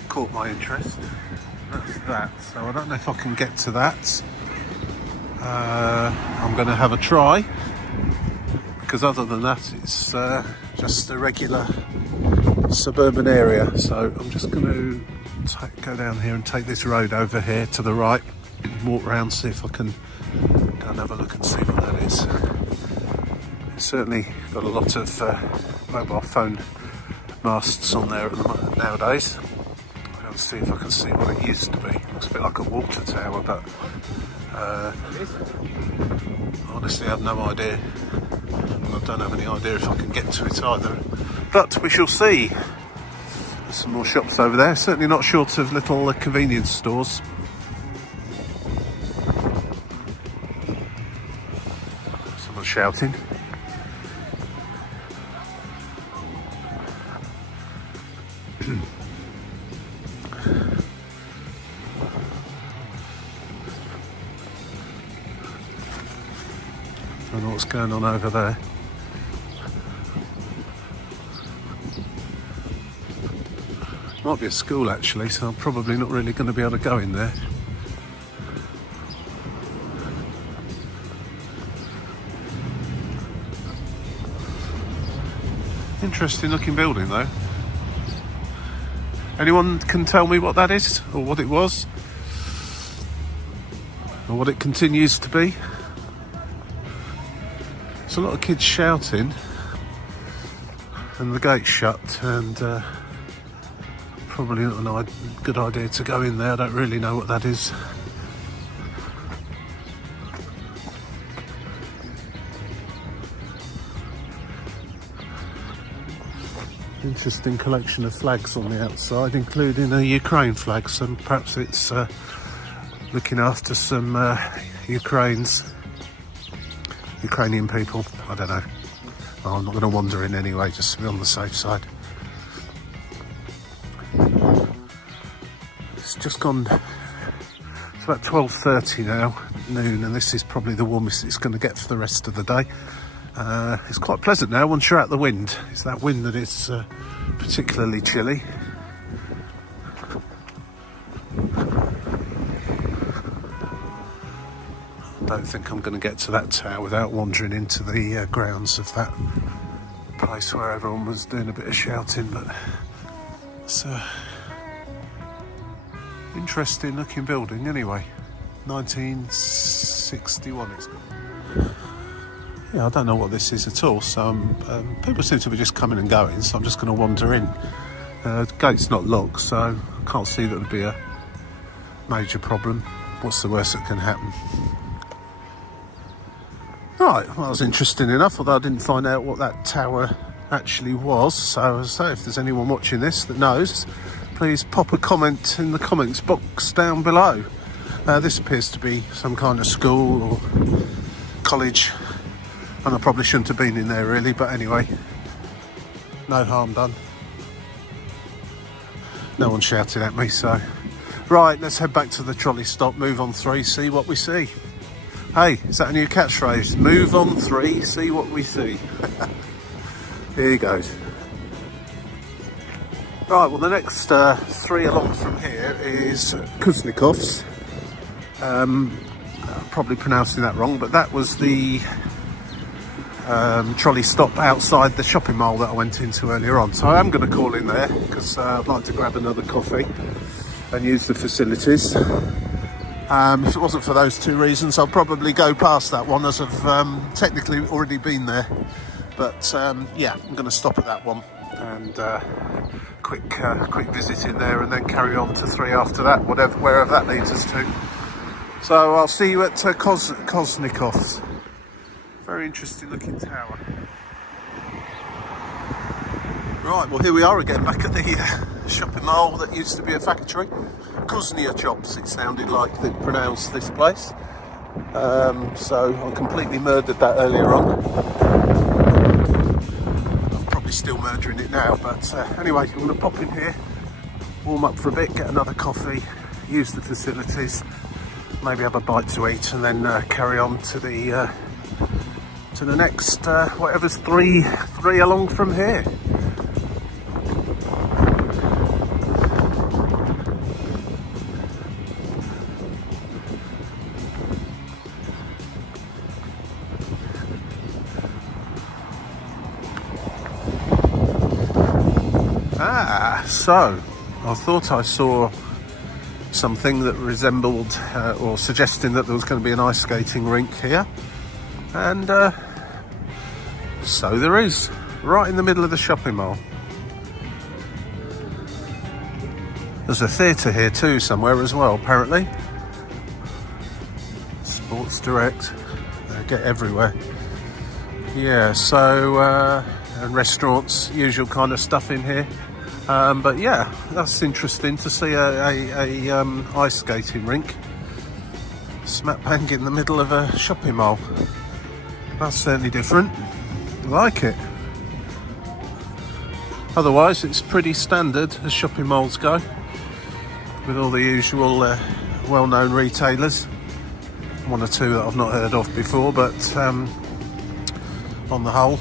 caught my interest. That's that. So I don't know if I can get to that. I'm going to have a try, because other than that, it's just a regular suburban area. So I'm just going to go down here and take this road over here to the right, walk round, see if I can go and have a look and see what that is. It's certainly got a lot of mobile phone masts on there nowadays. I'll see if I can see what it used to be. Looks a bit like a water tower, but honestly I have no idea. I don't have any idea if I can get to it either, but we shall see. There's some more shops over there, certainly not short of little convenience stores. Someone's shouting. I don't know what's going on over there. Might be a school actually, so I'm probably not really going to be able to go in there. Interesting looking building though. Anyone can tell me what that is, or what it was, or what it continues to be? There's a lot of kids shouting, and the gate's shut, and probably not a good idea to go in there. I don't really know what that is. Interesting collection of flags on the outside, including a Ukraine flag, so perhaps it's looking after some Ukrainian people. I don't know. Oh, I'm not going to wander in anyway, just to be on the safe side. It's just gone, it's about 12:30 now, noon, and this is probably the warmest it's going to get for the rest of the day. It's quite pleasant now once you're out the wind. It's that wind that is particularly chilly. I don't think I'm going to get to that tower without wandering into the grounds of that place where everyone was doing a bit of shouting, but it's an interesting looking building anyway. 1961 it's got. Yeah, I don't know what this is at all, so people seem to be just coming and going, so I'm just going to wander in. The gate's not locked, so I can't see that would be a major problem. What's the worst that can happen? Right, well, that was interesting enough, although I didn't find out what that tower actually was. So as I say, if there's anyone watching this that knows, please pop a comment in the comments box down below. This appears to be some kind of school or college, and I probably shouldn't have been in there really, but anyway, no harm done. No one shouted at me, so. Right, let's head back to the trolley stop, move on 3, see what we see. Hey, is that a new catchphrase? Move on 3, see what we see. Here he goes. Right, well the next 3 along from here is Kuznikov's. I'm probably pronouncing that wrong, but that was the trolley stop outside the shopping mall that I went into earlier on. So I am going to call in there because I'd like to grab another coffee and use the facilities. If it wasn't for those 2 reasons, I'll probably go past that one, as I've technically already been there. But yeah, I'm going to stop at that one and quick visit in there, and then carry on to 3 after that, wherever that leads us to. So I'll see you at Kuznikov's. Very interesting looking tower. Right, well here we are again, back at the shopping mall that used to be a factory. Kuznia Chops, it sounded like they pronounced this place. So I completely murdered that earlier on. I'm probably still murdering it now, but anyway, I'm going to pop in here, warm up for a bit, get another coffee, use the facilities, maybe have a bite to eat, and then carry on to the next whatever's three along from here. So I thought I saw something that resembled or suggesting that there was going to be an ice skating rink here, and so there is, right in the middle of the shopping mall. There's a theatre here too somewhere as well, apparently. Sports Direct, they get everywhere. Yeah, so and restaurants, usual kind of stuff in here. But yeah, that's interesting to see a ice skating rink smack bang in the middle of a shopping mall. That's certainly different. I like it. Otherwise, it's pretty standard as shopping malls go, with all the usual well-known retailers. 1 or 2 that I've not heard of before, but on the whole.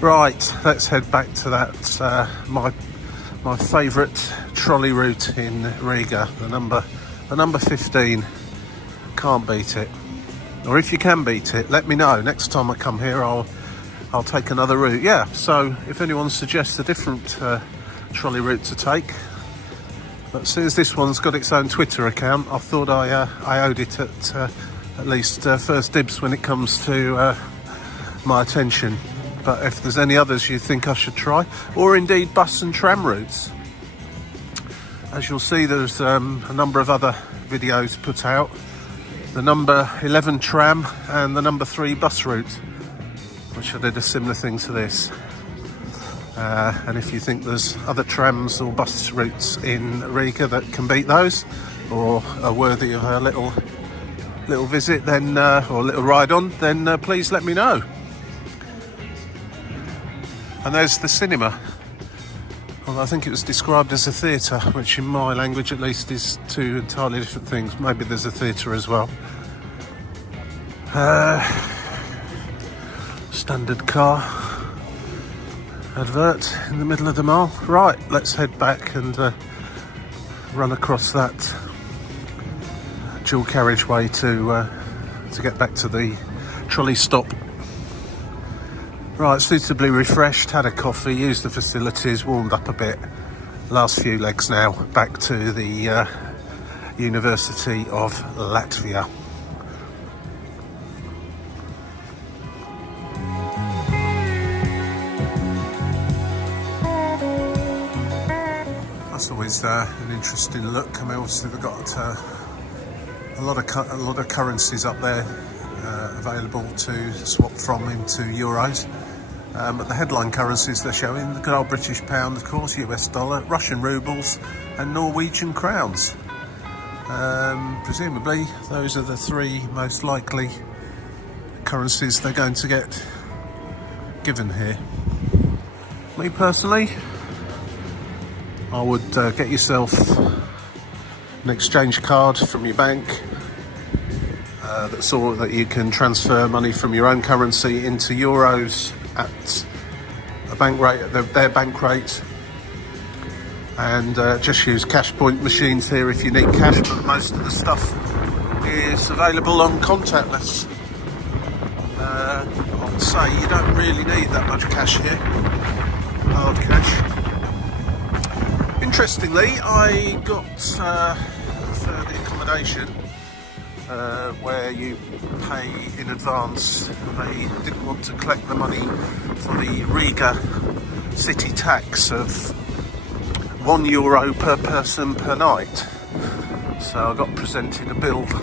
Right, let's head back to that my favourite trolley route in Riga, the number 15. Can't beat it. Or if you can beat it, let me know. Next time I come here, I'll take another route. Yeah, so if anyone suggests a different trolley route to take, but since this one's got its own Twitter account, I thought I owed it at least first dibs when it comes to my attention. But if there's any others you think I should try, or indeed bus and tram routes, as you'll see, there's a number of other videos put out. The number 11 tram and the number 3 bus route, which I did a similar thing to this. And if you think there's other trams or bus routes in Riga that can beat those, or are worthy of a little visit, then or a little ride on, then please let me know. And there's the cinema. Well, I think it was described as a theatre, which in my language at least is 2 entirely different things. Maybe there's a theatre as well. Standard car advert in the middle of the mall. Right, let's head back and run across that dual carriageway to get back to the trolley stop. Right, suitably refreshed, had a coffee, used the facilities, warmed up a bit. Last few legs now, back to the University of Latvia. That's always an interesting look. I mean, obviously we've got a lot of currencies up there available to swap from into euros. But the headline currencies they're showing, the good old British pound, of course, US dollar, Russian rubles and Norwegian crowns. Presumably those are the three most likely currencies they're going to get given here. Me personally, I would get yourself an exchange card from your bank that's all that you can transfer money from your own currency into euros at a bank rate, at their bank rate, and just use cash point machines here if you need cash, but most of the stuff is available on contactless. I would say you don't really need that much cash here, hard cash. Interestingly, I got for the accommodation where you pay in advance. They didn't want to collect the money for the Riga city tax of €1 per person per night. So I got presented a bill for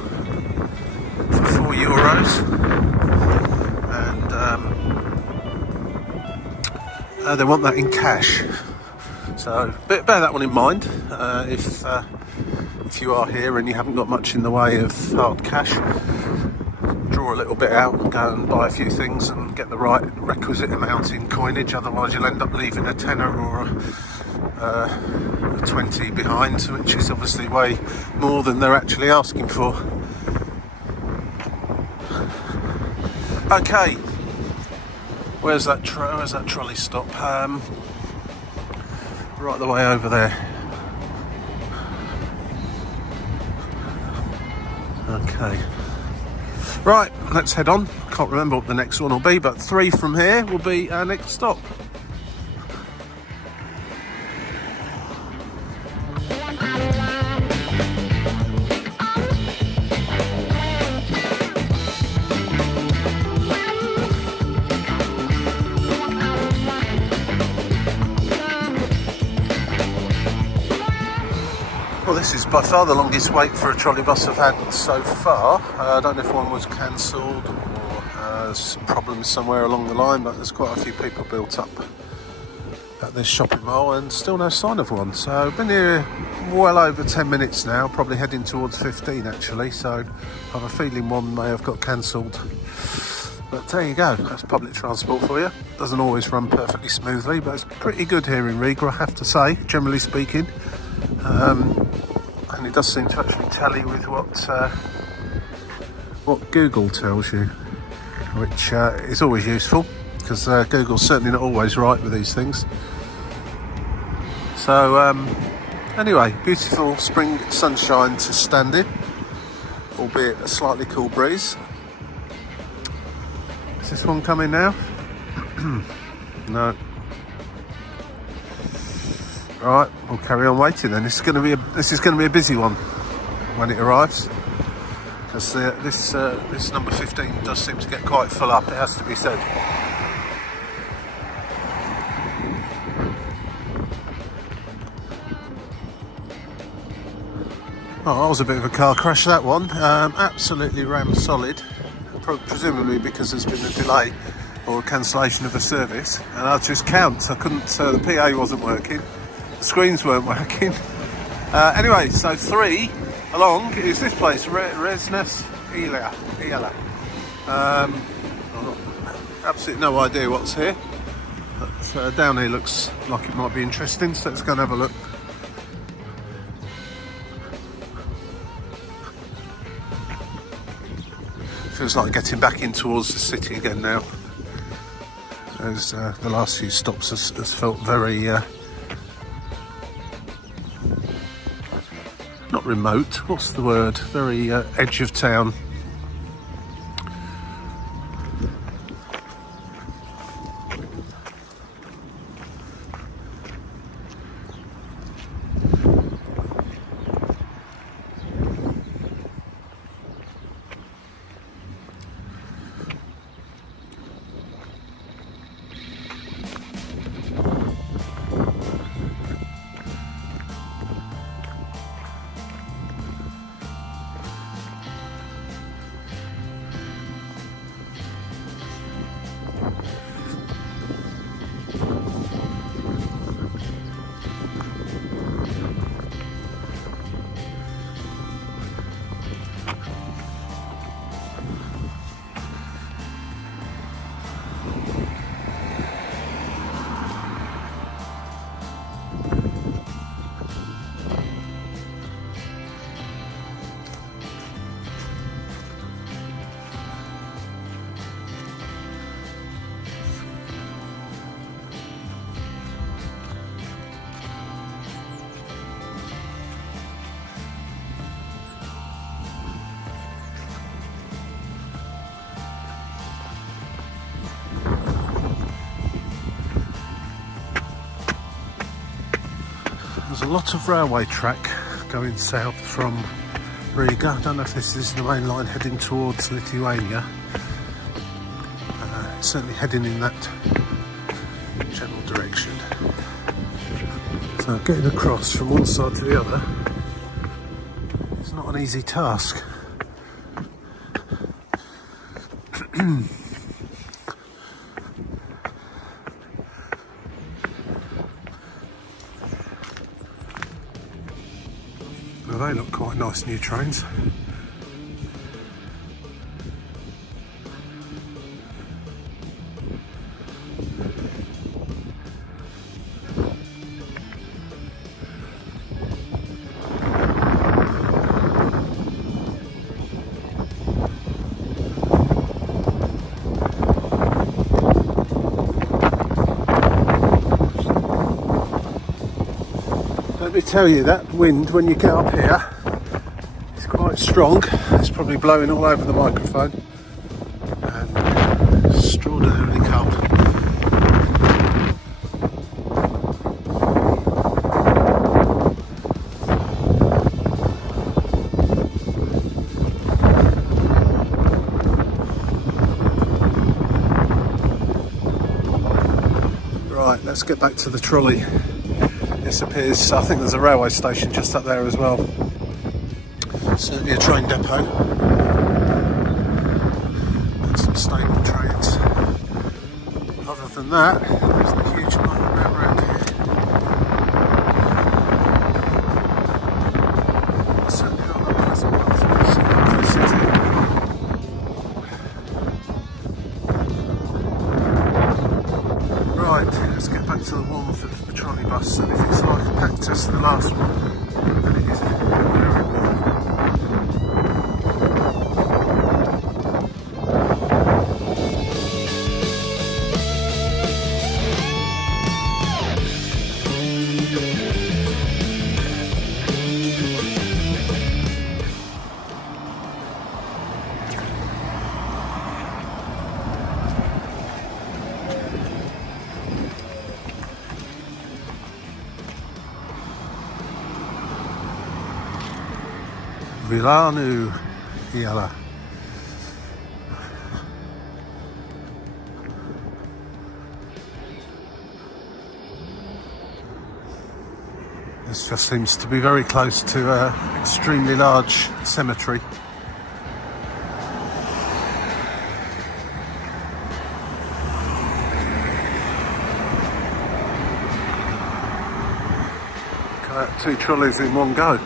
€4, and they want that in cash. So bear that one in mind if you are here and you haven't got much in the way of hard cash. Draw a little bit out and go and buy a few things and get the right requisite amount in coinage, otherwise you'll end up leaving a tenner or a 20 behind, which is obviously way more than they're actually asking for. Okay, where's that trolley stop? Right the way over there. Okay. Right, let's head on. Can't remember what the next one will be, but 3 from here will be our next stop. Well, this is by far the longest wait for a trolleybus I've had so far. I don't know if one was cancelled or some problems somewhere along the line, but there's quite a few people built up at this shopping mall and still no sign of one. So I've been here well over 10 minutes now, probably heading towards 15 actually, so I have a feeling one may have got cancelled. But there you go, that's public transport for you. Doesn't always run perfectly smoothly, but it's pretty good here in Riga, I have to say, generally speaking. And it does seem to actually tally with what Google tells you, which is always useful, because Google's certainly not always right with these things. So anyway, beautiful spring sunshine to stand in, albeit a slightly cool breeze. Is this one coming now? No. Right, we'll carry on waiting then. This is going to be a busy one when it arrives, because this number 15 does seem to get quite full up, it has to be said. Oh, that was a bit of a car crash, that one. Absolutely ram solid, presumably because there's been a delay or a cancellation of a service. And I'll just count, I couldn't, the PA wasn't working. The screens weren't working. Anyway, so 3 along is this place, Resnes Ila. I've got absolutely no idea what's here, but down here looks like it might be interesting, so let's go and have a look. Feels like getting back in towards the city again now. As the last few stops has felt very not remote, what's the word? Very edge of town. lot of railway track going south from Riga. I don't know if this is the main line heading towards Lithuania. It's certainly heading in that general direction. So getting across from one side to the other is not an easy task. Well, they look quite nice new trains. Let me tell you, that wind when you get up here is quite strong. It's probably blowing all over the microphone and extraordinarily cold. Right, let's get back to the trolley. This appears, I think there's a railway station just up there as well. Certainly a train depot. And some stable trains. Other than that, there's the huge motorway around here. It's certainly not that pleasant one through the city. Right, let's get back to the warmth of the trolley bus, and if it's like packed as the last one, then it is very warm. Vilanu Iala. This just seems to be very close to an extremely large cemetery. Got 2 trolleys in one go.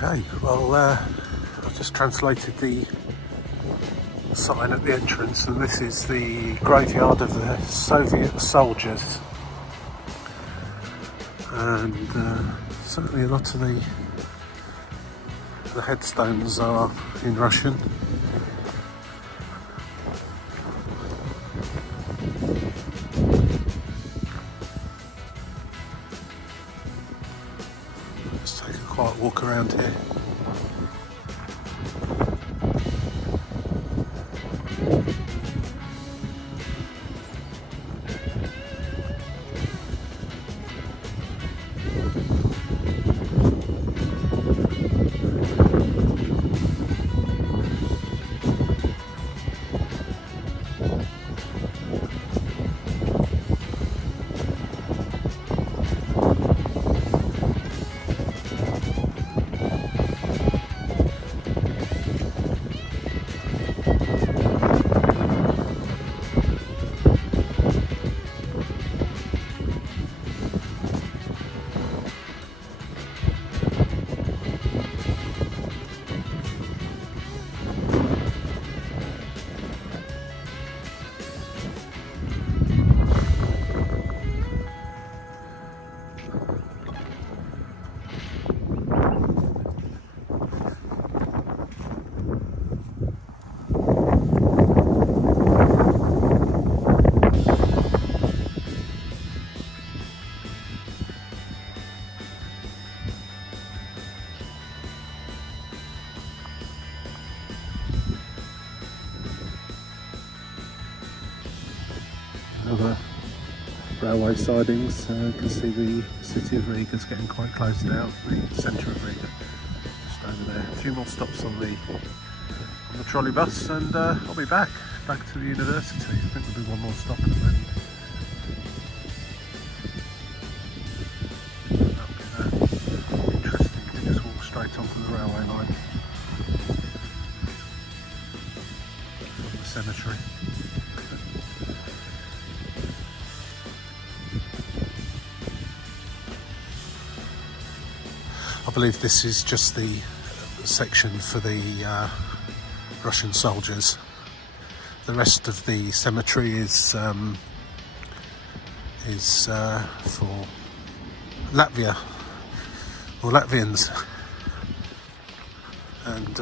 Okay, well, I've just translated the sign at the entrance, and this is the graveyard of the Soviet soldiers. And certainly a lot of the headstones are in Russian. Let's take a quiet walk around here. railway sidings. You can see the city of Riga is getting quite close now, the centre of Riga, just over there. A few more stops on the trolley bus, and I'll be back to the university. I think there'll be one more stop and then that'll be that. Interesting, you can just walk straight onto the railway line from the cemetery. I believe this is just the section for the Russian soldiers. The rest of the cemetery is for Latvia or Latvians and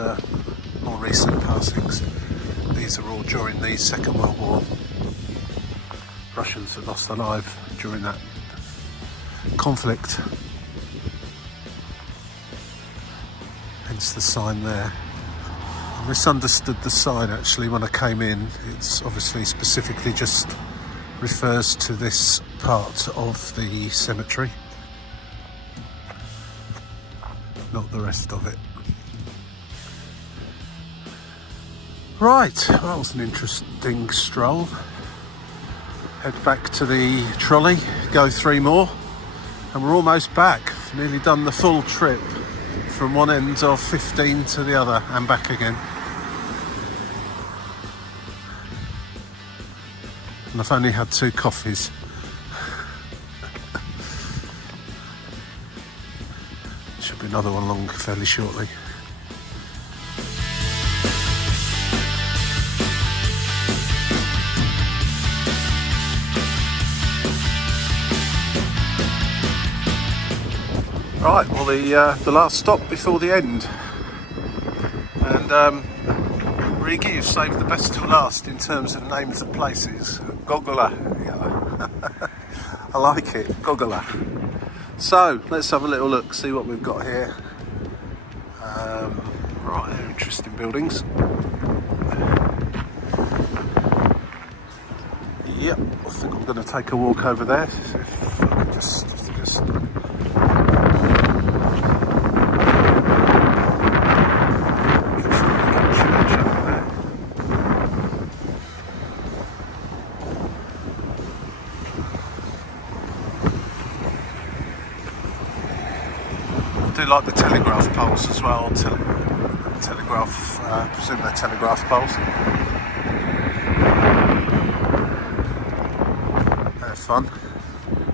more recent passings. These are all during the Second World War. Russians that lost their life during that conflict. Hence the sign there. I misunderstood the sign actually when I came in. It's obviously specifically just refers to this part of the cemetery, not the rest of it. Right, that was an interesting stroll. Head back to the trolley, go 3 more, and we're almost back. Nearly done the full trip from one end of 15 to the other and back again. And I've only had 2 coffees. Should be another one along fairly shortly. Right, well the last stop before the end, and Riga, you've saved the best till last in terms of names of places. Gogola, yeah. I like it, Gogola. So let's have a little look, see what we've got here. Right, they're interesting buildings. Yep, I think I'm going to take a walk over there. If I can just I do like the telegraph poles as well. Telegraph, I presume they're telegraph poles. They're fun.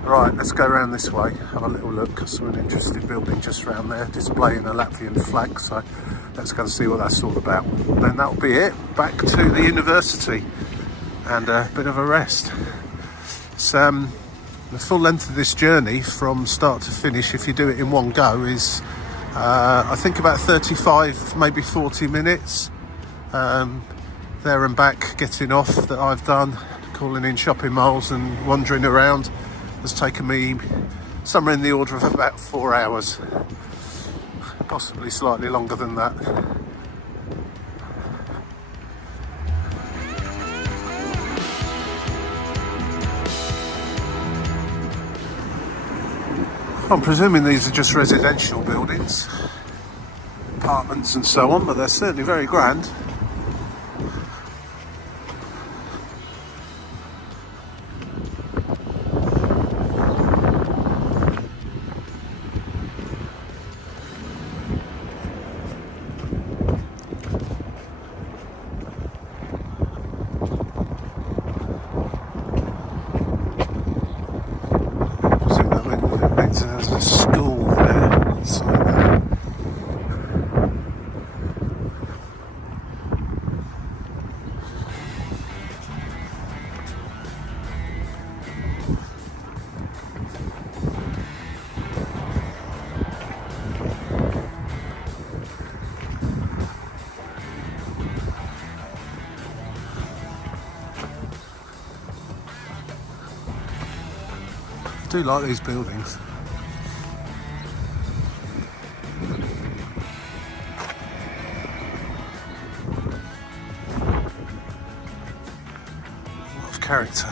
Right, let's go around this way, have a little look. So an interesting building just around there, displaying a Latvian flag. So let's go and see what that's all about. Then that'll be it. Back to the university and a bit of a rest. So, the full length of this journey from start to finish, if you do it in one go, is I think about 35, maybe 40 minutes. There and back, getting off, that I've done, calling in shopping malls and wandering around, has taken me somewhere in the order of about 4 hours, possibly slightly longer than that. I'm presuming these are just residential buildings, apartments and so on, but they're certainly very grand. There's a school there, inside there. I do like these buildings. Character.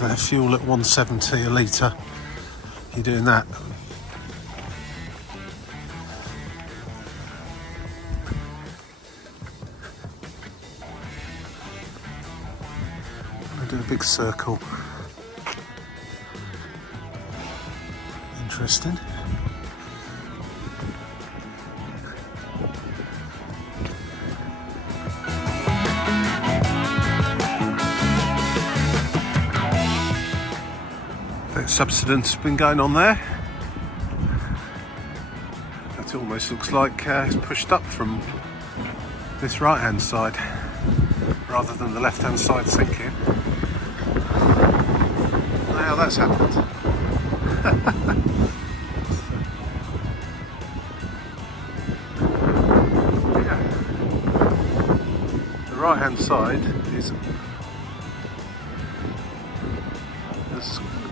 with fuel at 170 a litre. You're doing that. I do a big circle. Interesting. Subsidence been going on there. That almost looks like it's pushed up from this right hand side rather than the left hand side sinking. Now that's happened. Yeah. The right hand side has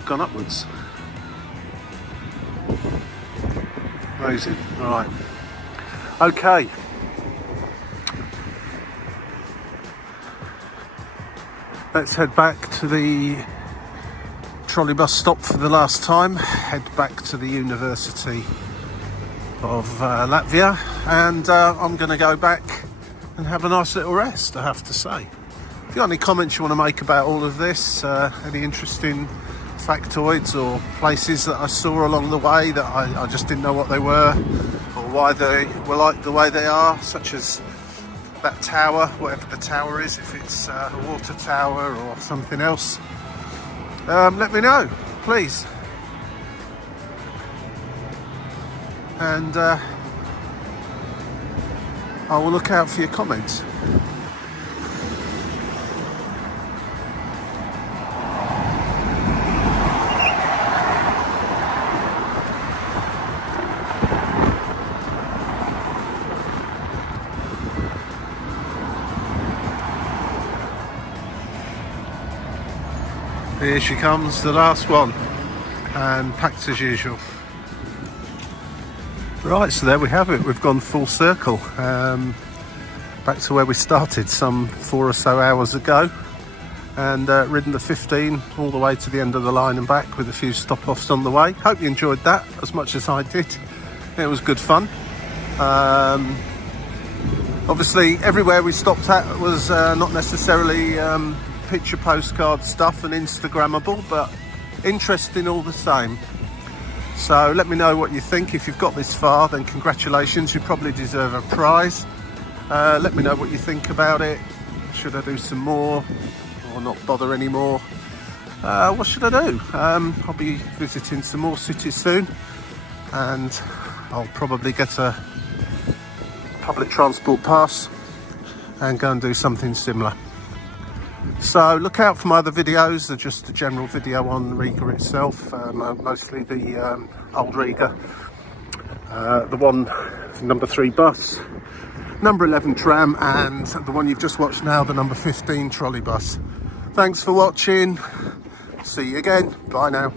gone upwards. Amazing. Right. Okay. Let's head back to the trolleybus stop for the last time. Head back to the University of Latvia, and I'm going to go back and have a nice little rest, I have to say. If you've got any comments you want to make about all of this, any interesting factoids or places that I saw along the way that I just didn't know what they were or why they were like the way they are, such as that tower, whatever the tower is, if it's a water tower or something else, let me know, please. And I will look out for your comments. Here she comes, the last one, and packed as usual. Right, so there we have it. We've gone full circle, back to where we started some 4 or so hours ago, and ridden the 15 all the way to the end of the line and back with a few stop-offs on the way. Hope you enjoyed that as much as I did. It was good fun. Obviously, everywhere we stopped at was not necessarily picture postcard stuff and Instagrammable, but interesting all the same. So let me know what you think. If you've got this far, then congratulations, you probably deserve a prize. Let me know what you think about it. Should I do some more or not bother anymore? What should I do? I'll be visiting some more cities soon, and I'll probably get a public transport pass and go and do something similar. So look out for my other videos. They're just a general video on Riga itself, mostly the old Riga, the one number 3 bus, number 11 tram, and the one you've just watched now, the number 15 trolley bus. Thanks for watching. See you again. Bye now.